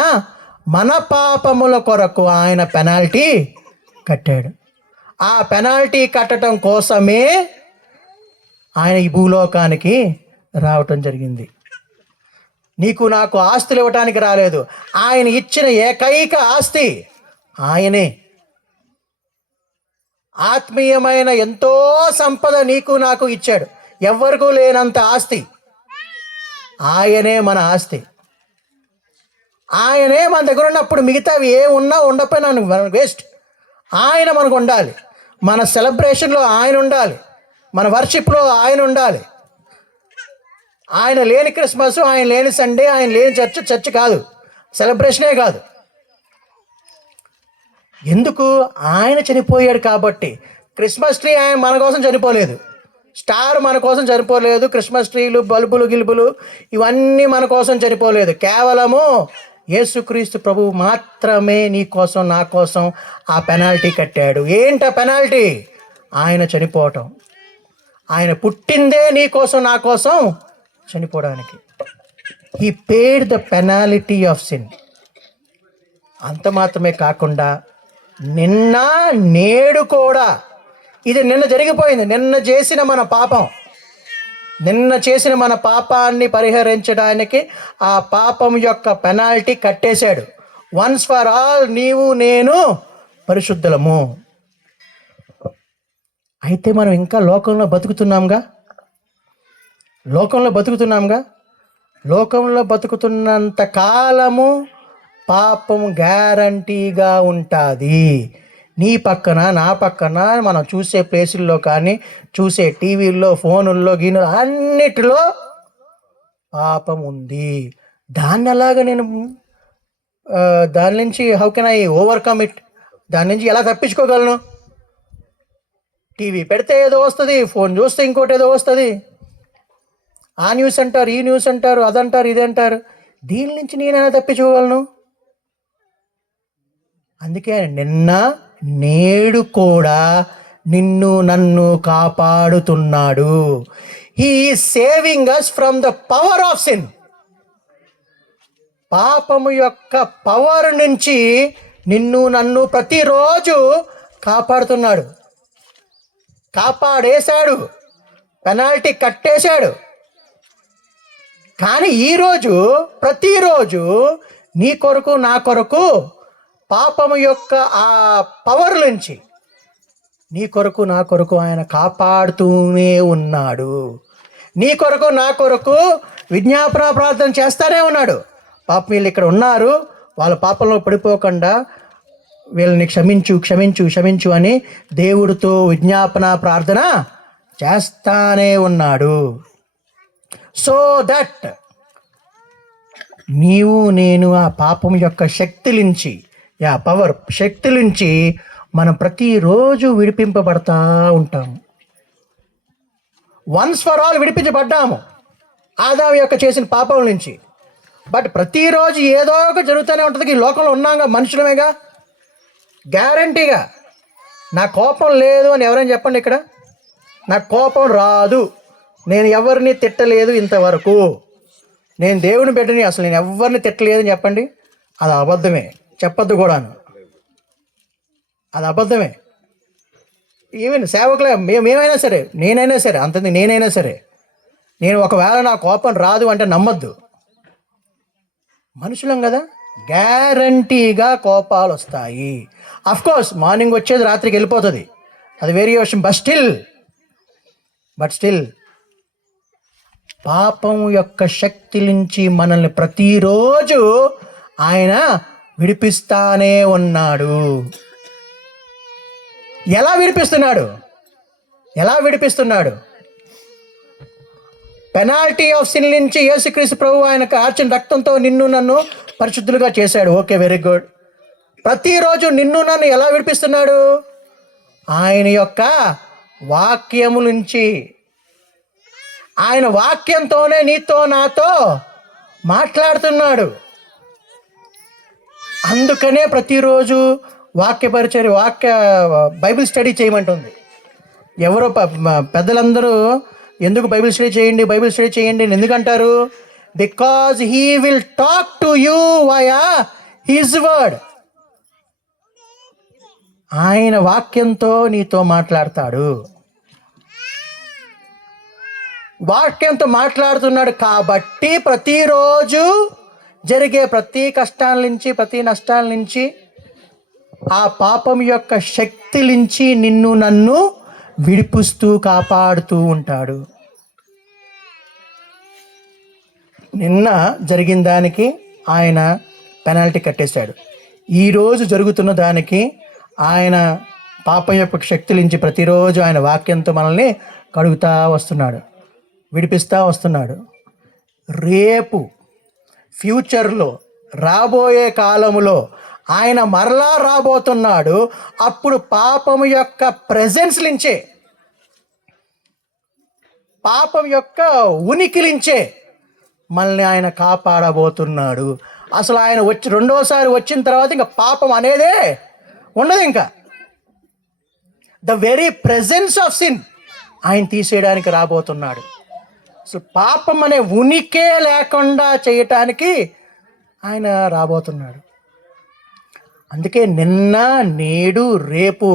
మన పాపముల కొరకు ఆయన పెనాల్టీ కట్టాడు. ఆ పెనాల్టీ కట్టడం కోసమే ఆయన ఈ భూలోకానికి రావటం జరిగింది. నీకు నాకు ఆస్తులు ఇవ్వటానికి రాలేదు. ఆయన ఇచ్చిన ఏకైక ఆస్తి ఆయనే. ఆత్మీయమైన ఎంతో సంపద నీకు నాకు ఇచ్చాడు. ఎవ్వరికూ లేనంత ఆస్తి. ఆయనే మన ఆస్తి. ఆయనే మన దగ్గర ఉన్నప్పుడు మిగతావి ఏమున్నా ఉండకపోయినా వేస్ట్. ఆయన మనకు ఉండాలి. మన సెలబ్రేషన్లో ఆయన ఉండాలి. మన వర్షిప్లో ఆయన ఉండాలి. ఆయన లేని క్రిస్మస్, ఆయన లేని సండే, ఆయన లేని చర్చ్ కాదు, సెలబ్రేషనే కాదు. ఎందుకు? ఆయన చనిపోయాడు కాబట్టి. క్రిస్మస్ ట్రీ ఆయన మన కోసం చనిపోలేదు, స్టార్ మన కోసం చనిపోలేదు, క్రిస్మస్ ట్రీలు, బల్బులు గిల్బులు ఇవన్నీ మన కోసం చనిపోలేదు. కేవలము యేసుక్రీస్తు ప్రభువు మాత్రమే నీ కోసం నా కోసం ఆ పెనాల్టీ కట్టాడు. ఏంట పెనాల్టీ? ఆయన చనిపోవటం. ఆయన పుట్టిందే నీ కోసం నా కోసం చనిపోవడానికి. He paid the penalty of sin. అంత మాత్రమే కాకుండా నిన్న నేడు కూడా, ఇది నిన్న జరిగిపోయింది. నిన్న చేసిన మన పాపాన్ని పరిహరించడానికి ఆ పాపం యొక్క పెనాల్టీ కట్టేశాడు. వన్స్ ఫర్ ఆల్ నీవు నేను పరిశుద్ధులము. అయితే మనం ఇంకా లోకంలో బతుకుతున్నంత కాలము పాపం గ్యారంటీగా ఉంటుంది. నీ పక్కన నా పక్కన మనం చూసే ప్లేసుల్లో కానీ, చూసే టీవీల్లో, ఫోనుల్లో, గిన్నెలు అన్నిటిలో పాపం ఉంది. దాన్ని ఎలాగ నేను దాని నుంచి how can I overcome it? దాని నుంచి ఎలా తప్పించుకోగలను? టీవీ పెడితే ఏదో వస్తుంది, ఫోన్ చూస్తే ఇంకోటి ఏదో వస్తుంది. ఆ న్యూస్ అంటారు, ఈ న్యూస్ అంటారు, అదంటారు, ఇదంటారు. దీని నుంచి నేనైనా తప్పించుకోగలను? అందుకే నిన్న నేడు కూడా నిన్ను నన్ను కాపాడుతున్నాడు. He is saving us from the power of sin. పాపము యొక్క పవర్ నుంచి నిన్ను నన్ను ప్రతిరోజు కాపాడుతున్నాడు. కాపాడేశాడు, పెనాల్టీ కట్టేశాడు. కానీ ప్రతిరోజు నీ కొరకు నా కొరకు పాపము యొక్క ఆ పవర్ నుంచి నీ కొరకు నా కొరకు ఆయన కాపాడుతూనే ఉన్నాడు. నీ కొరకు నా కొరకు విజ్ఞాపన ప్రార్థన చేస్తానే ఉన్నాడు. పాపం వీళ్ళు ఇక్కడ ఉన్నారు, వాళ్ళ పాపంలో పడిపోకుండా వీళ్ళని క్షమించు క్షమించు క్షమించు అని దేవుడితో విజ్ఞాపన ప్రార్థన చేస్తానే ఉన్నాడు. సో దట్ నీవు నేను ఆ పాపం యొక్క శక్తి నుంచి మనం ప్రతిరోజు విడిపింపబడతా ఉంటాము. వన్స్ ఫర్ ఆల్ విడిపించబడ్డాము ఆదాము యొక్క చేసిన పాపం నుంచి. బట్ ప్రతిరోజు ఏదో ఒక జరుగుతూనే ఉంటుంది. ఈ లోకంలో ఉన్నాగా, మనుషులమేగా. గ్యారంటీగా నా కోపం లేదు అని ఎవరైనా చెప్పండి. ఇక్కడ నాకు కోపం రాదు, నేను ఎవరిని తిట్టలేదు ఇంతవరకు, నేను దేవుని బిడ్డని, అసలు నేను ఎవరిని తిట్టలేదని చెప్పండి. అది అబద్ధమే. చెప్పద్దు కూడాను, అది అబద్ధమే. ఈవెన్ సేవకులే మేమైనా సరే, నేనైనా సరే నేను ఒకవేళ నా కోపం రాదు అంటే నమ్మద్దు. మనుషులం కదా, గ్యారంటీగా కోపాలు వస్తాయి. అఫ్కోర్స్ మార్నింగ్ వచ్చేది రాత్రికి వెళ్ళిపోతుంది, అది వేరే విషయం. బట్ స్టిల్ పాపం యొక్క శక్తి నుంచి మనల్ని ప్రతిరోజు ఆయన విడిపిస్తానే ఉన్నాడు. ఎలా విడిపిస్తున్నాడు? పెనాల్టీ ఆఫ్ సిన్ నుంచి యేసుక్రీస్తు ప్రభు ఆయన కార్చిన రక్తంతో నిన్ను నన్ను పరిశుద్ధులుగా చేశాడు. Okay, very good. ప్రతిరోజు నిన్ను నన్ను ఎలా విడిపిస్తున్నాడు? ఆయన యొక్క వాక్యము నుంచి. ఆయన వాక్యంతోనే నీతో నాతో మాట్లాడుతున్నాడు. అందుకనే ప్రతిరోజు బైబిల్ స్టడీ చేయమంటుంది. ఎవరో పెద్దలందరూ ఎందుకు బైబిల్ స్టడీ చేయండి అని ఎందుకంటారు? Because he will talk to you via his word. ఆయన వాక్యంతో నీతో మాట్లాడతాడు. వాక్యంతో మాట్లాడుతున్నాడు కాబట్టి ప్రతిరోజు జరిగే ప్రతి కష్టాల నుంచి, ప్రతి నష్టాల నుంచి, ఆ పాపం యొక్క శక్తి నుంచి నిన్ను నన్ను విడిపిస్తూ కాపాడుతూ ఉంటాడు. నిన్న జరిగిన దానికి ఆయన పెనాల్టీ కట్టేశాడు. ఈరోజు జరుగుతున్న దానికి ఆయన పాపం యొక్క శక్తి నుంచి ప్రతిరోజు ఆయన వాక్యంతో మనల్ని కడుగుతూ వస్తున్నాడు, విడిపిస్తూ వస్తున్నాడు. రేపు ఫ్యూచర్లో, రాబోయే కాలములో ఆయన మరలా రాబోతున్నాడు. అప్పుడు పాపము యొక్క ప్రెజెన్స్ నుంచే పాపం యొక్క ఉనికిలించే మనల్ని ఆయన కాపాడబోతున్నాడు. అసలు ఆయన రెండోసారి వచ్చిన తర్వాత ఇంకా పాపం అనేదే ఉండదు. ఇంకా the very presence of sin ఆయన తీసేయడానికి రాబోతున్నాడు. అసలు పాపం అనే ఉనికే లేకుండా చేయటానికి ఆయన రాబోతున్నాడు. అందుకే నిన్న నేడు రేపు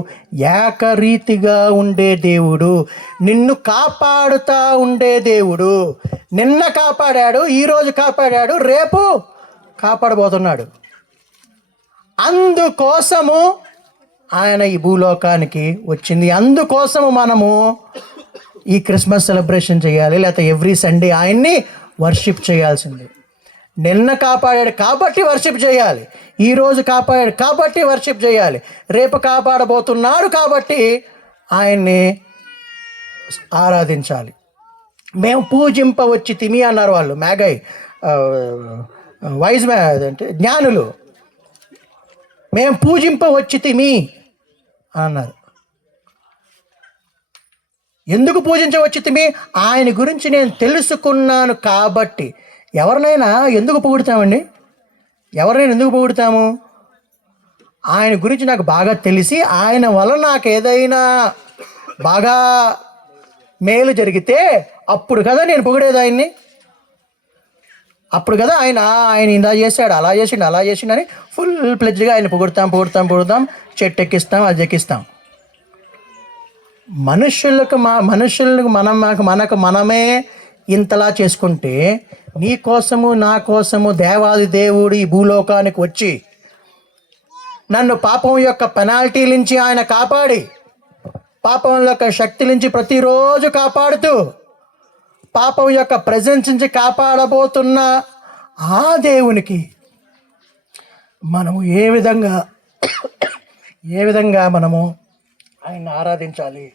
ఏకరీతిగా ఉండే దేవుడు, నిన్ను కాపాడుతూ ఉండే దేవుడు. నిన్న కాపాడాడు, ఈరోజు కాపాడాడు, రేపు కాపాడబోతున్నాడు. అందుకోసము ఆయన ఈ భూలోకానికి వచ్చింది. అందుకోసము మనము ఈ క్రిస్మస్ సెలబ్రేషన్ చేయాలి, లేకపోతే ఎవ్రీ సండే ఆయన్ని వర్షిప్ చేయాల్సింది. నిన్న కాపాడాడు కాబట్టి వర్షిప్ చేయాలి, ఈరోజు కాపాడాడు కాబట్టి వర్షిప్ చేయాలి, రేపు కాపాడబోతున్నాడు కాబట్టి ఆయన్ని ఆరాధించాలి. మేము పూజింపవచ్చి తిమి అన్నారు వాళ్ళు, మ్యాగై వైజ్ అంటే జ్ఞానులు. మేము పూజింపవచ్చి తిమి అన్నారు. ఎందుకు పూజించవచ్చి తిమి? ఆయన గురించి నేను తెలుసుకున్నాను కాబట్టి. ఎవరినైనా ఎందుకు పొగుడుతామండి? ఎవరినైనా ఎందుకు పొగుడుతాము? ఆయన గురించి నాకు బాగా తెలిసి ఆయన వల్ల నాకు ఏదైనా బాగా మేలు జరిగితే అప్పుడు కదా నేను పొగిడేది ఆయన్ని. అప్పుడు కదా ఆయన ఇలా చేశాడు, అలా చేసిండు, అలా చేసిండు అని ఫుల్ ప్లెడ్జ్గా ఆయన పొగుడుతాం, చెట్టు ఎక్కిస్తాం, అది ఎక్కిస్తాం. మనుషులకు మనకు మనమే ఇంతలా చేసుకుంటే, నీ కోసము నా కోసము దేవాది దేవుడు ఈ భూలోకానికి వచ్చి నన్ను పాపం యొక్క పెనాల్టీ నుంచి ఆయన కాపాడి, పాపం యొక్క శక్తి నుంచి ప్రతిరోజు కాపాడుతూ, పాపం యొక్క ప్రెజెన్స్ నుంచి కాపాడబోతున్న ఆ దేవునికి మనము ఏ విధంగా మనము ఆయన ఆరాధించాలి.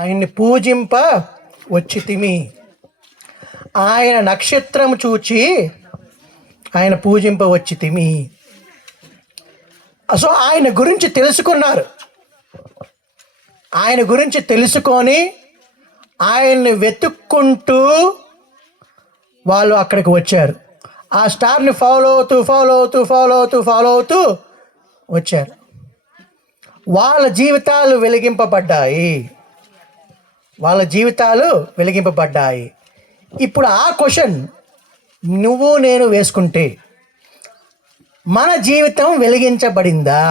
ఆయన్ని పూజింప వచ్చితిమి. ఆయన నక్షత్రం చూచి ఆయన పూజింప వచ్చితిమి. సో ఆయన గురించి తెలుసుకున్నారు. ఆయన గురించి తెలుసుకొని ఆయన్ని వెతుక్కుంటూ వాళ్ళు అక్కడికి వచ్చారు. ఆ స్టార్ని ఫాలో అవుతూ వచ్చారు. వాళ్ళ జీవితాలు వెలిగింపబడ్డాయి. ఇప్పుడు ఆ క్వశ్చన్ నువ్వు నేను వేసుకుంటే, మన జీవితం వెలిగించబడిందా?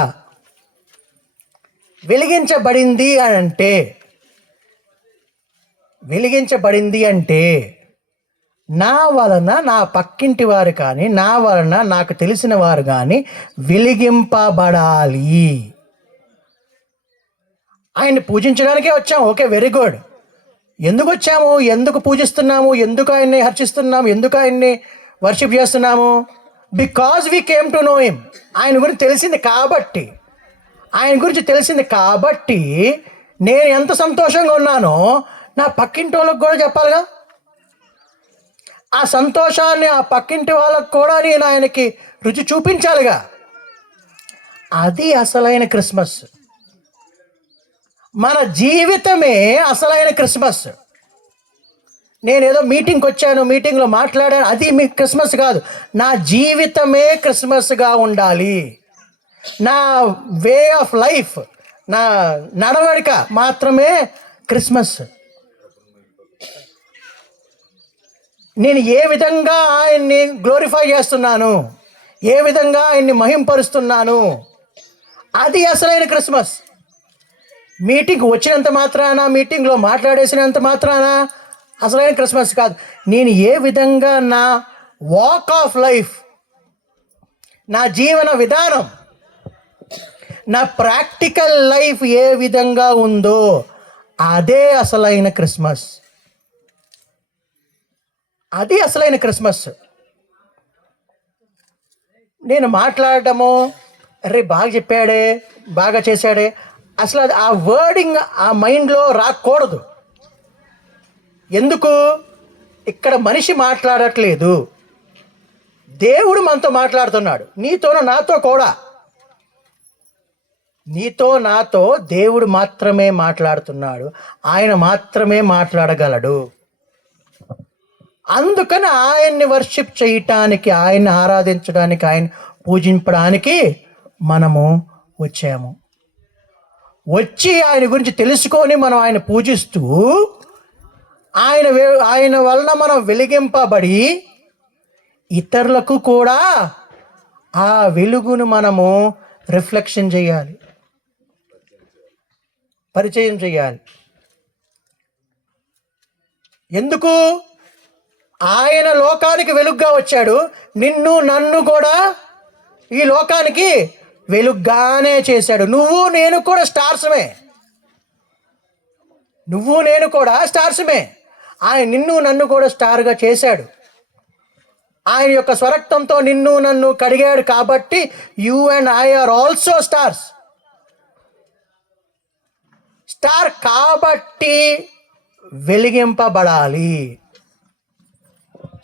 వెలిగించబడింది అంటే నా వలన నా పక్కింటి వారు కానీ, నా వలన నాకు తెలిసిన వారు కానీ వెలిగింపబడాలి. ఆయన్ని పూజించడానికే వచ్చాము, ఓకే, వెరీ గుడ్. ఎందుకు వచ్చాము? ఎందుకు పూజిస్తున్నాము? ఎందుకు ఆయన్ని హర్షిస్తున్నాము? ఎందుకు ఆయన్ని వర్షిప్ చేస్తున్నాము? Because we came to know him. ఆయన గురించి తెలిసింది కాబట్టి నేను ఎంత సంతోషంగా ఉన్నానో నా పక్కింటి వాళ్ళకి కూడా చెప్పాలిగా. ఆ సంతోషాన్ని ఆ పక్కింటి వాళ్ళకు కూడా నేను ఆయనకి రుచి చూపించాలిగా. అది అసలైన క్రిస్మస్. మన జీవితమే అసలైన క్రిస్మస్. నేనేదో మీటింగ్కి వచ్చాను, మీటింగ్లో మాట్లాడాను, అది మీ క్రిస్మస్ కాదు. నా జీవితమే క్రిస్మస్గా ఉండాలి. నా వే ఆఫ్ లైఫ్, నా నడవడిక మాత్రమే క్రిస్మస్. నేను ఏ విధంగా ఆయన్ని గ్లోరిఫై చేస్తున్నాను, ఏ విధంగా ఆయన్ని మహింపరుస్తున్నాను, అది అసలైన క్రిస్మస్. మీటింగ్ వచ్చినంత మాత్రాన, మీటింగ్లో మాట్లాడేసినంత మాత్రాన అసలైన క్రిస్మస్ కాదు. నేను ఏ విధంగా నా వాక్ ఆఫ్ లైఫ్, నా జీవన విధానం, నా ప్రాక్టికల్ లైఫ్ ఏ విధంగా ఉందో అదే అసలైన క్రిస్మస్. అది అసలైన క్రిస్మస్. నేను మాట్లాడటము, అరే బాగా చెప్పాడే, బాగా చేశాడే, అసలు అది ఆ వర్డింగ్ ఆ మైండ్లో రాకూడదు. ఎందుకు? ఇక్కడ మనిషి మాట్లాడట్లేదు, దేవుడు మనతో మాట్లాడుతున్నాడు, నీతోనూ నాతో కూడా. నీతో నాతో దేవుడు మాత్రమే మాట్లాడుతున్నాడు, ఆయన మాత్రమే మాట్లాడగలడు. అందుకని ఆయన్ని వర్షిప్ చేయటానికి, ఆయన్ని ఆరాధించడానికి, ఆయన పూజించడానికి మనము వచ్చాము. వచ్చి ఆయన గురించి తెలుసుకొని మనం ఆయన పూజిస్తూ ఆయన వలన మనం వెలిగింపబడి ఇతరులకు కూడా ఆ వెలుగును మనము రిఫ్లెక్షన్ చేయాలి, పరిచయం చేయాలి. ఎందుకు? ఆయన లోకానికి వెలుగుగా వచ్చాడు, నిన్ను నన్ను కూడా ఈ లోకానికి వెలుగ్గానే చేశాడు. నువ్వు నేను కూడా స్టార్స్మే, నువ్వు నేను కూడా స్టార్స్మే. ఆయన నిన్ను నన్ను కూడా స్టార్గా చేశాడు. ఆయన యొక్క స్వరక్తంతో నిన్ను నన్ను కడిగాడు కాబట్టి you and I are also stars. Star కాబట్టి వెలిగింపబడాలి,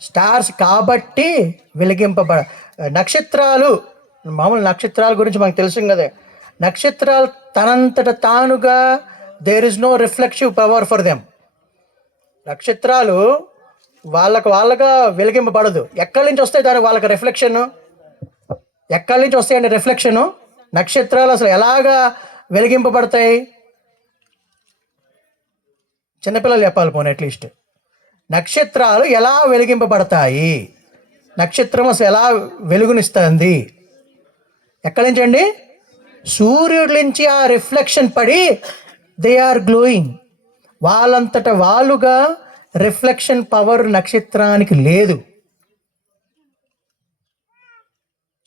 స్టార్స్ కాబట్టి నక్షత్రాలు, మామూలు నక్షత్రాల గురించి మనకు తెలుసు కదా, నక్షత్రాలు తనంతట తానుగా there is no reflective power for them. నక్షత్రాలు వాళ్ళగా వెలిగింపబడదు. ఎక్కడి నుంచి వస్తాయి దాని వాళ్ళకి రిఫ్లెక్షన్? ఎక్కడి నుంచి వస్తాయండి రిఫ్లెక్షను? నక్షత్రాలు అసలు ఎలాగా వెలిగింపబడతాయి? చిన్నపిల్లలు చెప్పాలి పోనీ అట్లీస్ట్. నక్షత్రాలు ఎలా వెలిగింపబడతాయి? నక్షత్రం అసలు ఎలా వెలుగునిస్తుంది? ఎక్కడి నుంచి అండి? సూర్యుడి నుంచి ఆ రిఫ్లెక్షన్ పడి దే ఆర్ గ్లోయింగ్. వాళ్ళంతట వాళ్ళుగా రిఫ్లెక్షన్ పవర్ నక్షత్రానికి లేదు.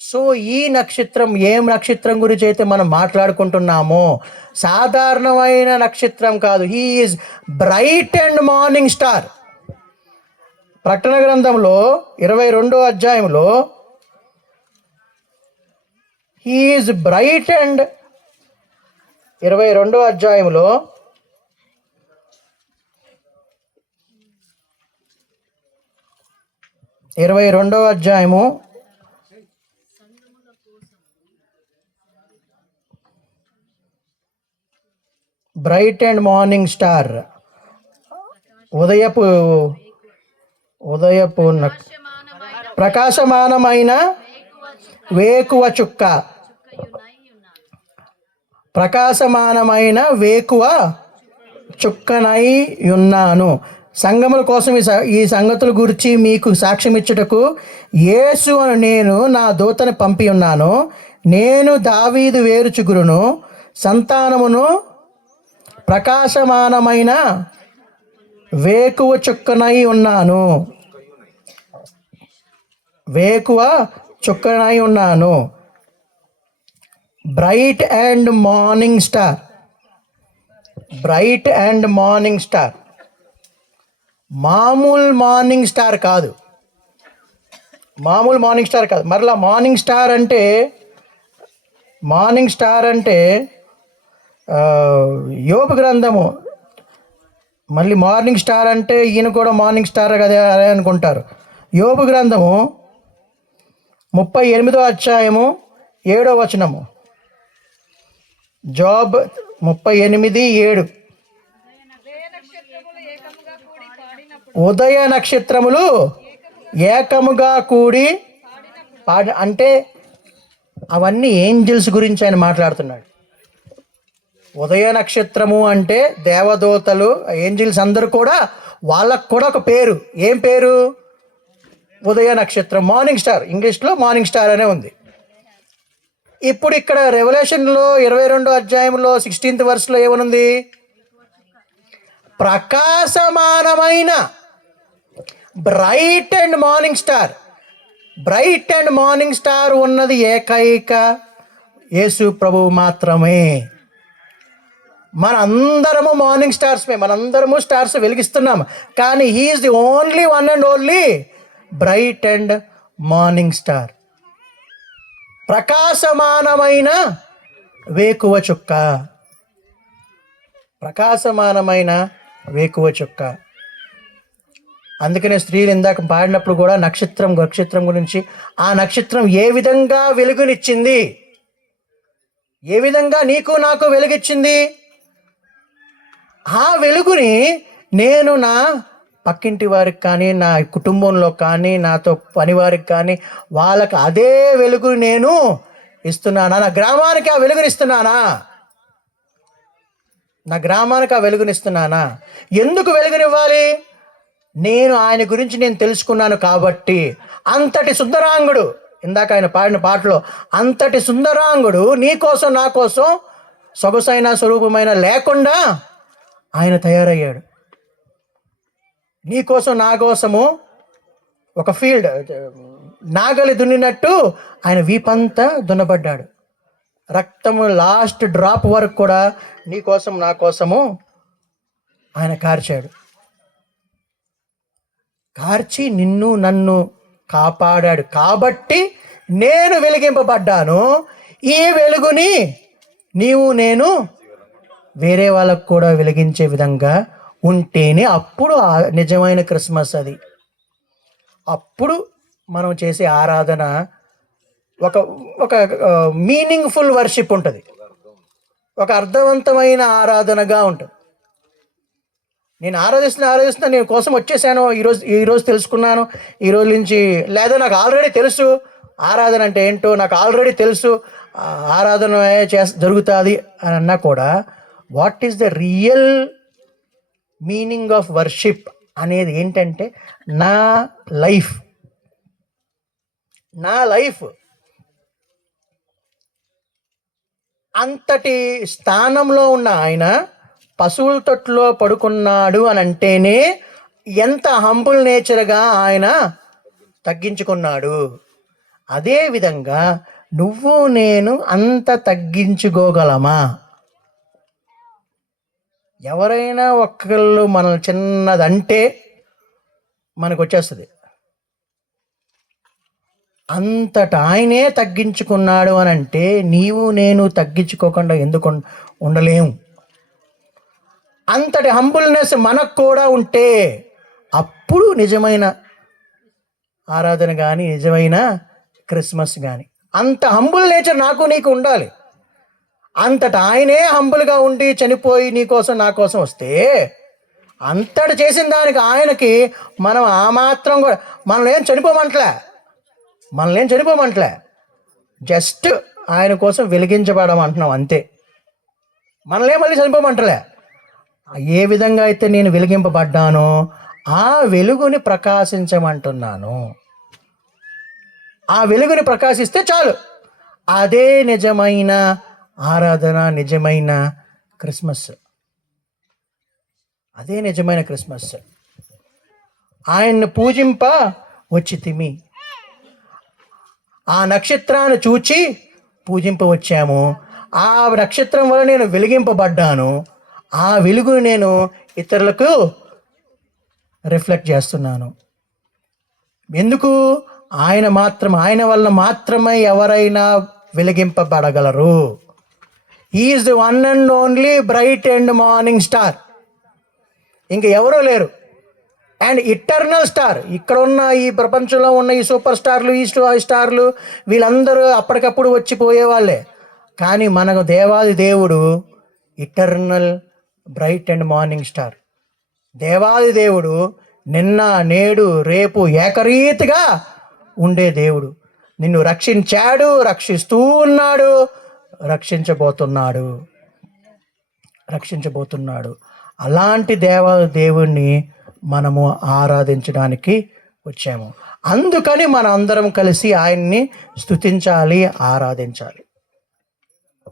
సో ఈ నక్షత్రం ఏం నక్షత్రం గురించి అయితే మనం మాట్లాడుకుంటున్నామో సాధారణమైన నక్షత్రం కాదు. He is bright and morning star. ప్రకటన గ్రంథంలో 22వ అధ్యాయంలో హీ ఈజ్ బ్రైట్ అండ్ 22వ అధ్యాయంలో 22వ అధ్యాయము బ్రైట్ అండ్ మార్నింగ్ స్టార్, ఉదయపు ప్రకాశమానమైన వేకువ చుక్క, ప్రకాశమానమైన వేకువ చుక్కనై ఉన్నాను. సంగముల కోసం ఈ సంగతుల గురించి మీకు సాక్ష్యం ఇచ్చుటకు యేసు అని నేను నా దూతని పంపి ఉన్నాను. నేను దావీదు వేరు చిగురును, సంతానమును, ప్రకాశమానమైన వేకువ చుక్కనై ఉన్నాను. వేకువ చుక్కనై ఉన్నాను. Bright and morning star, bright and morning star. మామూలు మార్నింగ్ స్టార్ కాదు, మామూలు మార్నింగ్ స్టార్ కాదు. మరలా మార్నింగ్ స్టార్ అంటే యోబు గ్రంథము, మళ్ళీ మార్నింగ్ స్టార్ అంటే ఈయన కూడా మార్నింగ్ స్టార్ కదా అని అనుకుంటారు. యోబు గ్రంథము 38వ అధ్యాయము 7వ వచనము, జాబ్ 38:7. ఉదయ నక్షత్రములు ఏకముగా కూడి పాడి, అంటే అవన్నీ ఏంజిల్స్ గురించి ఆయన మాట్లాడుతున్నాడు. ఉదయ నక్షత్రము అంటే దేవదూతలు, ఏంజిల్స్ అందరూ కూడా, వాళ్ళకు కూడా ఒక పేరు. ఏం పేరు? ఉదయ నక్షత్రం, మార్నింగ్ స్టార్. ఇంగ్లీష్లో మార్నింగ్ స్టార్ అనే ఉంది. ఇప్పుడు ఇక్కడ రెవల్యూషన్లో 22వ అధ్యాయంలో 16th verseలో ఏమనుంది? ప్రకాశమానమైన bright and morning star. Bright and morning star ఉన్నది ఏకైక యేసు ప్రభువు మాత్రమే. మనందరము మార్నింగ్ స్టార్స్మే, మనందరము స్టార్స్ వెలిగిస్తున్నాము. కానీ he is the only one and only bright and morning star. ప్రకాశమానమైన వేకువ చుక్క, ప్రకాశమానమైన వేకువ చుక్క. అందుకనే స్త్రీలు ఇందాక పాడినప్పుడు కూడా నక్షత్రం గురించి, ఆ నక్షత్రం ఏ విధంగా వెలుగునిచ్చింది, ఏ విధంగా నీకు నాకు వెలుగిచ్చింది, ఆ వెలుగుని నేను నా పక్కింటి వారికి కానీ, నా కుటుంబంలో కానీ, నాతో పని వారికి కానీ, వాళ్ళకి అదే వెలుగుని నేను ఇస్తున్నానా? నా గ్రామానికి ఆ వెలుగునిస్తున్నానా? నా గ్రామానికి ఆ వెలుగునిస్తున్నానా? ఎందుకు వెలుగునివ్వాలి? నేను ఆయన గురించి నేను తెలుసుకున్నాను కాబట్టి. అంతటి సుందరాంగుడు, ఇందాక ఆయన పాడిన పాటలో, అంతటి సుందరాంగుడు నీ కోసం నా కోసం సొగసైన స్వరూపమైన లేకుండా ఆయన తయారయ్యాడు. నీ కోసం నా కోసము ఒక ఫీల్డ్ నాగలి దున్నినట్టు ఆయన వీపంతా దున్నబడ్డాడు. రక్తము లాస్ట్ డ్రాప్ వరకు కూడా నీ కోసం నా కోసము ఆయన కార్చాడు. కార్చి నిన్ను నన్ను కాపాడాడు కాబట్టి నేను వెలిగింపబడ్డాను. ఈ వెలుగుని నీవు నేను వేరే వాళ్ళకు కూడా వెలిగించే విధంగా ఉంటేనే అప్పుడు నిజమైన క్రిస్మస్. అది అప్పుడు మనం చేసే ఆరాధన ఒక ఒక మీనింగ్ఫుల్ వర్షిప్ ఉంటుంది, ఒక అర్థవంతమైన ఆరాధనగా ఉంటుంది. నేను ఆరాధిస్తున్నా నేను కోసం వచ్చేసాను, ఈరోజు తెలుసుకున్నాను, ఈరోజు నుంచి, లేదా నాకు ఆల్రెడీ తెలుసు ఆరాధన అంటే ఏంటో, నాకు ఆల్రెడీ తెలుసు ఆరాధన జరుగుతుంది అని అన్నా కూడా, what is the real meaning of worship అనేది ఏంటంటే, నా లైఫ్ అంతటి స్థానంలో ఉన్న ఆయన పశువుల తొట్టులో పడుకున్నాడు అని అంటేనే ఎంత హంబుల్ నేచర్గా ఆయన తగ్గించుకున్నాడు. అదేవిధంగా నువ్వు నేను అంత తగ్గించుకోగలమా? ఎవరైనా ఒక్కళ్ళు మనల్ని చిన్నదంటే మనకు వచ్చేస్తుంది. అంతటా ఆయనే తగ్గించుకున్నాడు అని అంటే నీవు నేను తగ్గించుకోకుండా ఎందుకు ఉండలేము? అంతటి హంబుల్నెస్ మనకు కూడా ఉంటే అప్పుడు నిజమైన ఆరాధన కానీ, నిజమైన క్రిస్మస్ కానీ. అంత హంబుల్ నేచర్ నాకు నీకు ఉండాలి. అంతటా ఆయనే హంబుల్గా ఉండి చనిపోయి నీ కోసం నా కోసం వస్తే, అంతటి చేసిన దానికి ఆయనకి మనం ఆ మాత్రం కూడా మనల్ని ఏం చనిపోమంటలే, జస్ట్ ఆయన కోసం వెలిగించబడమంటున్నాం అంతే. మనల్ని మళ్ళీ చనిపోమంటలే. ఏ విధంగా అయితే నేను వెలిగింపబడ్డానో ఆ వెలుగుని ప్రకాశించమంటున్నాను. ఆ వెలుగుని ప్రకాశిస్తే చాలు. అదే నిజమైన ఆరాధన, నిజమైన క్రిస్మస్. అదే నిజమైన క్రిస్మస్. ఆయన్ని పూజింప వచ్చితిమి. ఆ నక్షత్రాన్ని చూచి పూజింపవచ్చాము. ఆ నక్షత్రం వల్ల నేను వెలిగింపబడ్డాను. ఆ వెలుగుని నేను ఇతరులకు రిఫ్లెక్ట్ చేస్తున్నాను. ఎందుకు? ఆయన వల్ల మాత్రమే ఎవరైనా వెలిగింపబడగలరు. He is the one and only bright and morning star. ఇంక ఎవరూ లేరు. And eternal star. ఇక్కడ ఉన్న ఈ ప్రపంచంలో ఉన్న ఈ సూపర్ స్టార్లు, ఈ స్టార్లు, వీళ్ళందరూ అప్పటికప్పుడు వచ్చిపోయే వాళ్ళే. కానీ మనకు దేవాది దేవుడు eternal bright and morning star. దేవాది దేవుడు నిన్న, నేడు, రేపు ఏకరీతిగా ఉండే దేవుడు. నిన్ను రక్షించాడు, రక్షిస్తూ ఉన్నాడు, రక్షించబోతున్నాడు. అలాంటి దేవుణ్ణి మనము ఆరాధించడానికి వచ్చాము. అందుకని మనం అందరం కలిసి ఆయన్ని స్తుతించాలి, ఆరాధించాలి.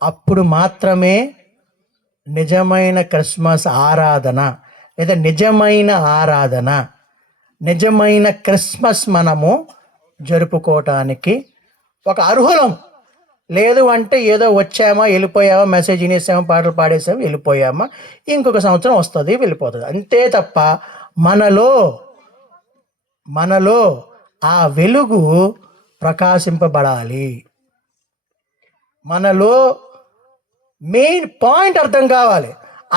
అప్పుడు మాత్రమే నిజమైన క్రిస్మస్ ఆరాధన, లేదా నిజమైన క్రిస్మస్ మనము జరుపుకోవటానికి ఒక అర్హులం. లేదు అంటే ఏదో వచ్చామా, వెళ్ళిపోయామా, మెసేజ్ వినేసామా, పాటలు పాడేసామా, వెళ్ళిపోయామా, ఇంకొక సంవత్సరం వస్తుంది, వెళ్ళిపోతుంది, అంతే తప్ప మనలో ఆ వెలుగు ప్రకాశింపబడాలి. మనలో మెయిన్ పాయింట్ అర్థం కావాలి.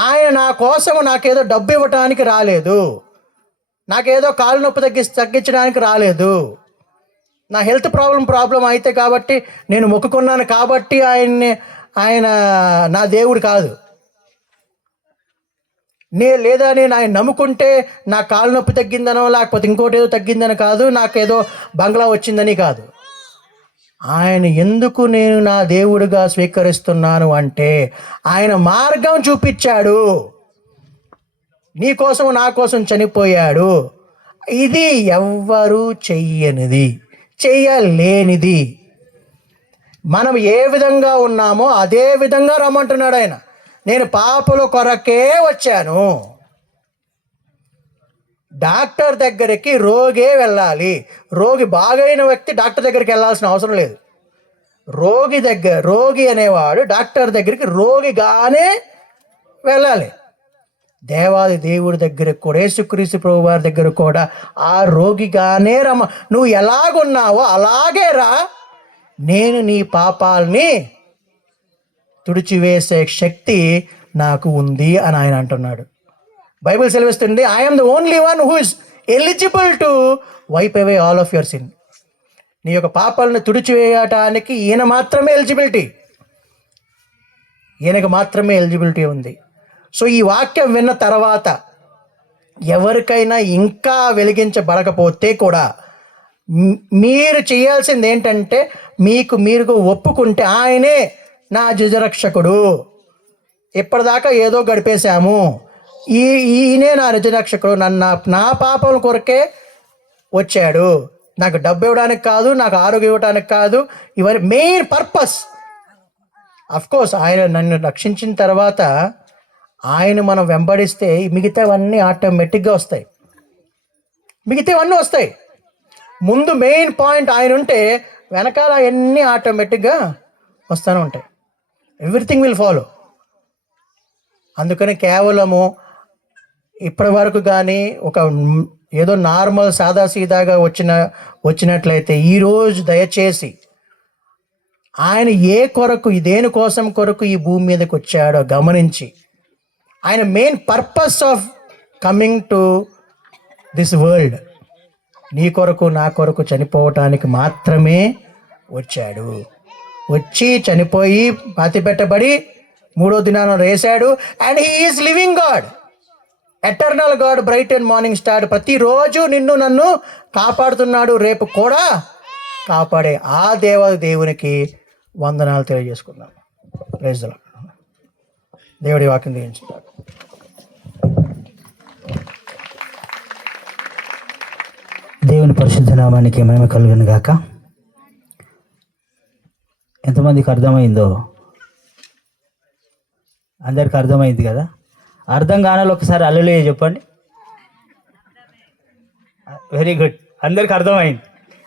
ఆయన నా కోసం నాకేదో డబ్బు ఇవ్వటానికి రాలేదు. నాకేదో కాలు నొప్పి తగ్గించడానికి రాలేదు. నా హెల్త్ ప్రాబ్లం అయితే కాబట్టి నేను మొక్కుకున్నాను కాబట్టి ఆయన నా దేవుడు కాదు. లేదా నేను ఆయన నమ్ముకుంటే నా కాలు నొప్పి తగ్గిందనో లేకపోతే ఇంకోటి ఏదో తగ్గిందని కాదు, నాకేదో బంగ్లా వచ్చిందని కాదు. ఆయన ఎందుకు నేను నా దేవుడిగా స్వీకరిస్తున్నాను అంటే ఆయన మార్గం చూపించాడు. నీ కోసం నా కోసం చనిపోయాడు. ఇది ఎవ్వరూ చెయ్యలేనిది. మనం ఏ విధంగా ఉన్నామో అదే విధంగా రమ్మంటున్నాడు ఆయన. నేను పాపుల కొరకే వచ్చాను. డాక్టర్ దగ్గరికి రోగే వెళ్ళాలి. రోగి బాగైన వ్యక్తి డాక్టర్ దగ్గరికి వెళ్ళాల్సిన అవసరం లేదు. రోగి అనేవాడు డాక్టర్ దగ్గరికి రోగిగానే వెళ్ళాలి. దేవాది దేవుడి దగ్గరకు కూడా, యేసుక్రీస్తు ప్రభు వారి దగ్గర కూడా ఆ రోగిగానే రమ్మ. నువ్వు ఎలాగున్నావో అలాగే రా, నేను నీ పాపాలని తుడిచివేసే శక్తి నాకు ఉంది అని ఆయన అంటున్నాడు. బైబిల్ సెలవిస్తుంది, I'm the only one who is eligible to wipe away all of your sin. నీ యొక్క పాపాలను తుడిచివేయటానికి ఈయనకు మాత్రమే ఎలిజిబిలిటీ ఉంది. సో ఈ వాక్యం విన్న తర్వాత ఎవరికైనా ఇంకా వెలిగించబడకపోతే కూడా మీరు చేయాల్సింది ఏంటంటే, మీరు ఒప్పుకుంటే ఆయనే నా నిజరక్షకుడు, ఇప్పటిదాకా ఏదో గడిపేశాము, ఈయనే నా నిజరక్షకుడు, నా పాపం కొరకే వచ్చాడు, నాకు డబ్బు ఇవ్వడానికి కాదు, నాకు ఆరోగ్యం ఇవ్వడానికి కాదు, ఇవన్నీ మెయిన్ పర్పస్. అఫ్కోర్స్ ఆయన నన్ను రక్షించిన తర్వాత ఆయన మనం వెంబడిస్తే మిగతావన్నీ ఆటోమేటిక్గా వస్తాయి. ముందు మెయిన్ పాయింట్ ఆయన ఉంటే వెనకాల అవన్నీ ఆటోమేటిక్గా వస్తూనే ఉంటాయి. Everything will follow. అందుకని కేవలము ఇప్పటి వరకు కానీ ఒక ఏదో నార్మల్ సాదాసీదాగా వచ్చినట్లయితే ఈరోజు దయచేసి ఆయన దేనికోసం కొరకు ఈ భూమి మీదకి వచ్చాడో గమనించి, ఆయన main purpose of coming to this world నీ కొరకు నా కొరకు చనిపోవటానికి మాత్రమే వచ్చాడు. వచ్చి చనిపోయి పాతిపెట్టబడి మూడో దినాన లేచాడు. And he is living God, eternal God, bright and morning star. ప్రతిరోజు నిన్ను నన్ను కాపాడుతున్నాడు, రేపు కూడా కాపాడే ఆ దేవునికి వందనాలు తెలియజేసుకున్నాను. Praise the lord. దేవుడి వాక్యం దీవించుతాడు. దేవుని పరిశుద్ధ నామానికి మహిమ కలుగును గాక. ఎంతమందికి అర్థమైందో? అందరికి అర్థమైంది కదా? అర్థం కానాలో ఒకసారి హల్లెలూయా చెప్పండి. వెరీ గుడ్, అందరికి అర్థమైంది.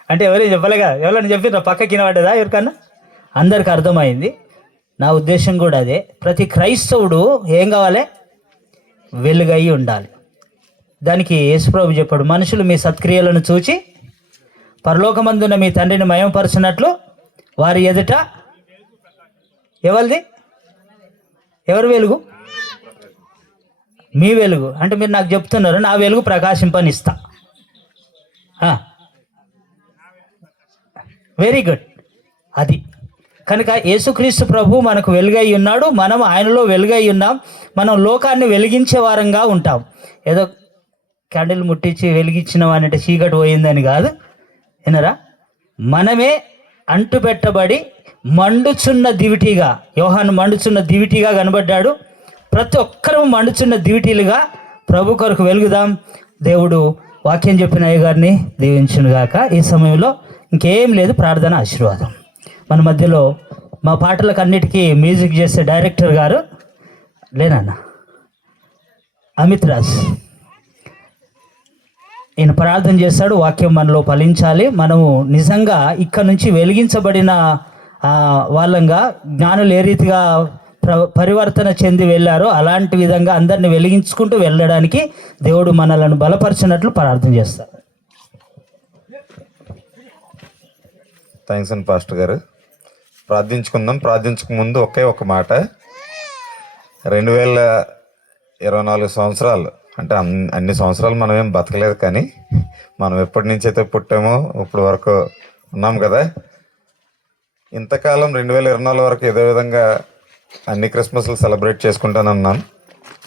అంటే ఎవరైనా చెప్పలే కదా? ఎవరైనా చెప్పిన పక్కకి వినబడ్డదా ఎవరికన్నా? అందరికి అర్థమైంది. నా ఉద్దేశం కూడా అదే. ప్రతి క్రైస్తవుడు ఏం కావాలి? వెలుగై ఉండాలి. దానికి యేసుప్రభు చెప్పాడు, మనుషులు మీ సత్క్రియలను చూచి పరలోకమందున్న మీ తండ్రిని మహిమపరచునట్లు వారి ఎదుట ఎవరు వెలుగు? మీ వెలుగు. అంటే మీరు నాకు చెప్తున్నారు నా వెలుగు ప్రకాశింపనిస్తా. Very good. అది కనుక యేసుక్రీస్తు ప్రభు మనకు వెలుగై ఉన్నాడు, మనం ఆయనలో వెలుగై ఉన్నాం. మనం లోకాన్ని వెలిగించే వారంగా ఉంటాం. ఏదో క్యాండిల్ ముట్టించి వెలిగించినాం అంటే చీకటి పోయిందని కాదు, వినరా? మనమే అంటు పెట్టబడి మండుచున్న దివిటీగా, యోహాను మండుచున్న దివిటీగా కనబడ్డాడు. ప్రతి ఒక్కరూ మండుచున్న దివిటీలుగా ప్రభు కొరకు వెలుగుదాం. దేవుడు వాక్యం చెప్పిన అయ్య గారిని దీవించును గాక. ఈ సమయంలో ఇంకేం లేదు, ప్రార్థన, ఆశీర్వాదం. మన మధ్యలో మా పాటలకు అన్నిటికీ మ్యూజిక్ చేసే డైరెక్టర్ గారు లేనన్న అమిత్ రాజ్, ఈయన ప్రార్థన చేస్తాడు. వాక్యం మనలో ఫలించాలి. మనము నిజంగా ఇక్కడ నుంచి వెలిగించబడిన వాళ్ళంగా జ్ఞానులు ఏ రీతిగా పరివర్తన చెంది వెళ్ళారో అలాంటి విధంగా అందరిని వెలిగించుకుంటూ వెళ్ళడానికి దేవుడు మనలను బలపరిచినట్లు ప్రార్థన చేస్తారు. థ్యాంక్స్ అండి పాస్టర్ గారు. ప్రార్థించుకుందాం. ప్రార్థించక ముందు ఒకే ఒక మాట. 2024 సంవత్సరాలు అంటే అన్ని సంవత్సరాలు మనం ఏం బతకలేదు, కానీ మనం ఎప్పటి నుంచి అయితే పుట్టామో ఇప్పుడు వరకు ఉన్నాం కదా. ఇంతకాలం 2024 వరకు ఏదో విధంగా అన్ని క్రిస్మస్లు సెలబ్రేట్ చేసుకుంటానన్నాం.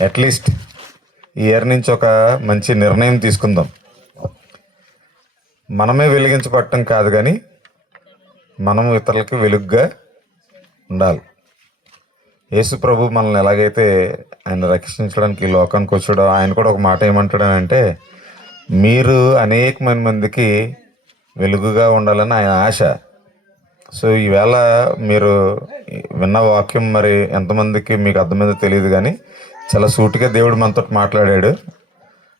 అట్లీస్ట్ ఈ ఇయర్ నుంచి ఒక మంచి నిర్ణయం తీసుకుందాం. మనమే వెలిగించబడటం కాదు, కానీ మనం ఇతరులకి వెలుగుగా ఉండాలి. యేసు ప్రభు మనల్ని ఎలాగైతే ఆయన రక్షించడానికి ఈ లోకానికి వచ్చాడో, ఆయన కూడా ఒక మాట ఏమంటాడనంటే, మీరు అనేక మందికి వెలుగుగా ఉండాలని ఆయన ఆశ. సో ఈవేళ మీరు విన్న వాక్యం మరి ఎంతమందికి మీకు అర్థమైందో తెలియదు, కానీ చాలా సూటిగా దేవుడు మనతో మాట్లాడాడు.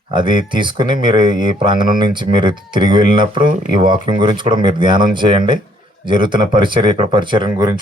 అది తీసుకుని మీరు ఈ ప్రాంగణం నుంచి మీరు తిరిగి వెళ్ళినప్పుడు ఈ వాక్యం గురించి కూడా మీరు ధ్యానం చేయండి. జరుగుతున్న పరిచర్య, ఇక్కడ పరిచర్య గురించి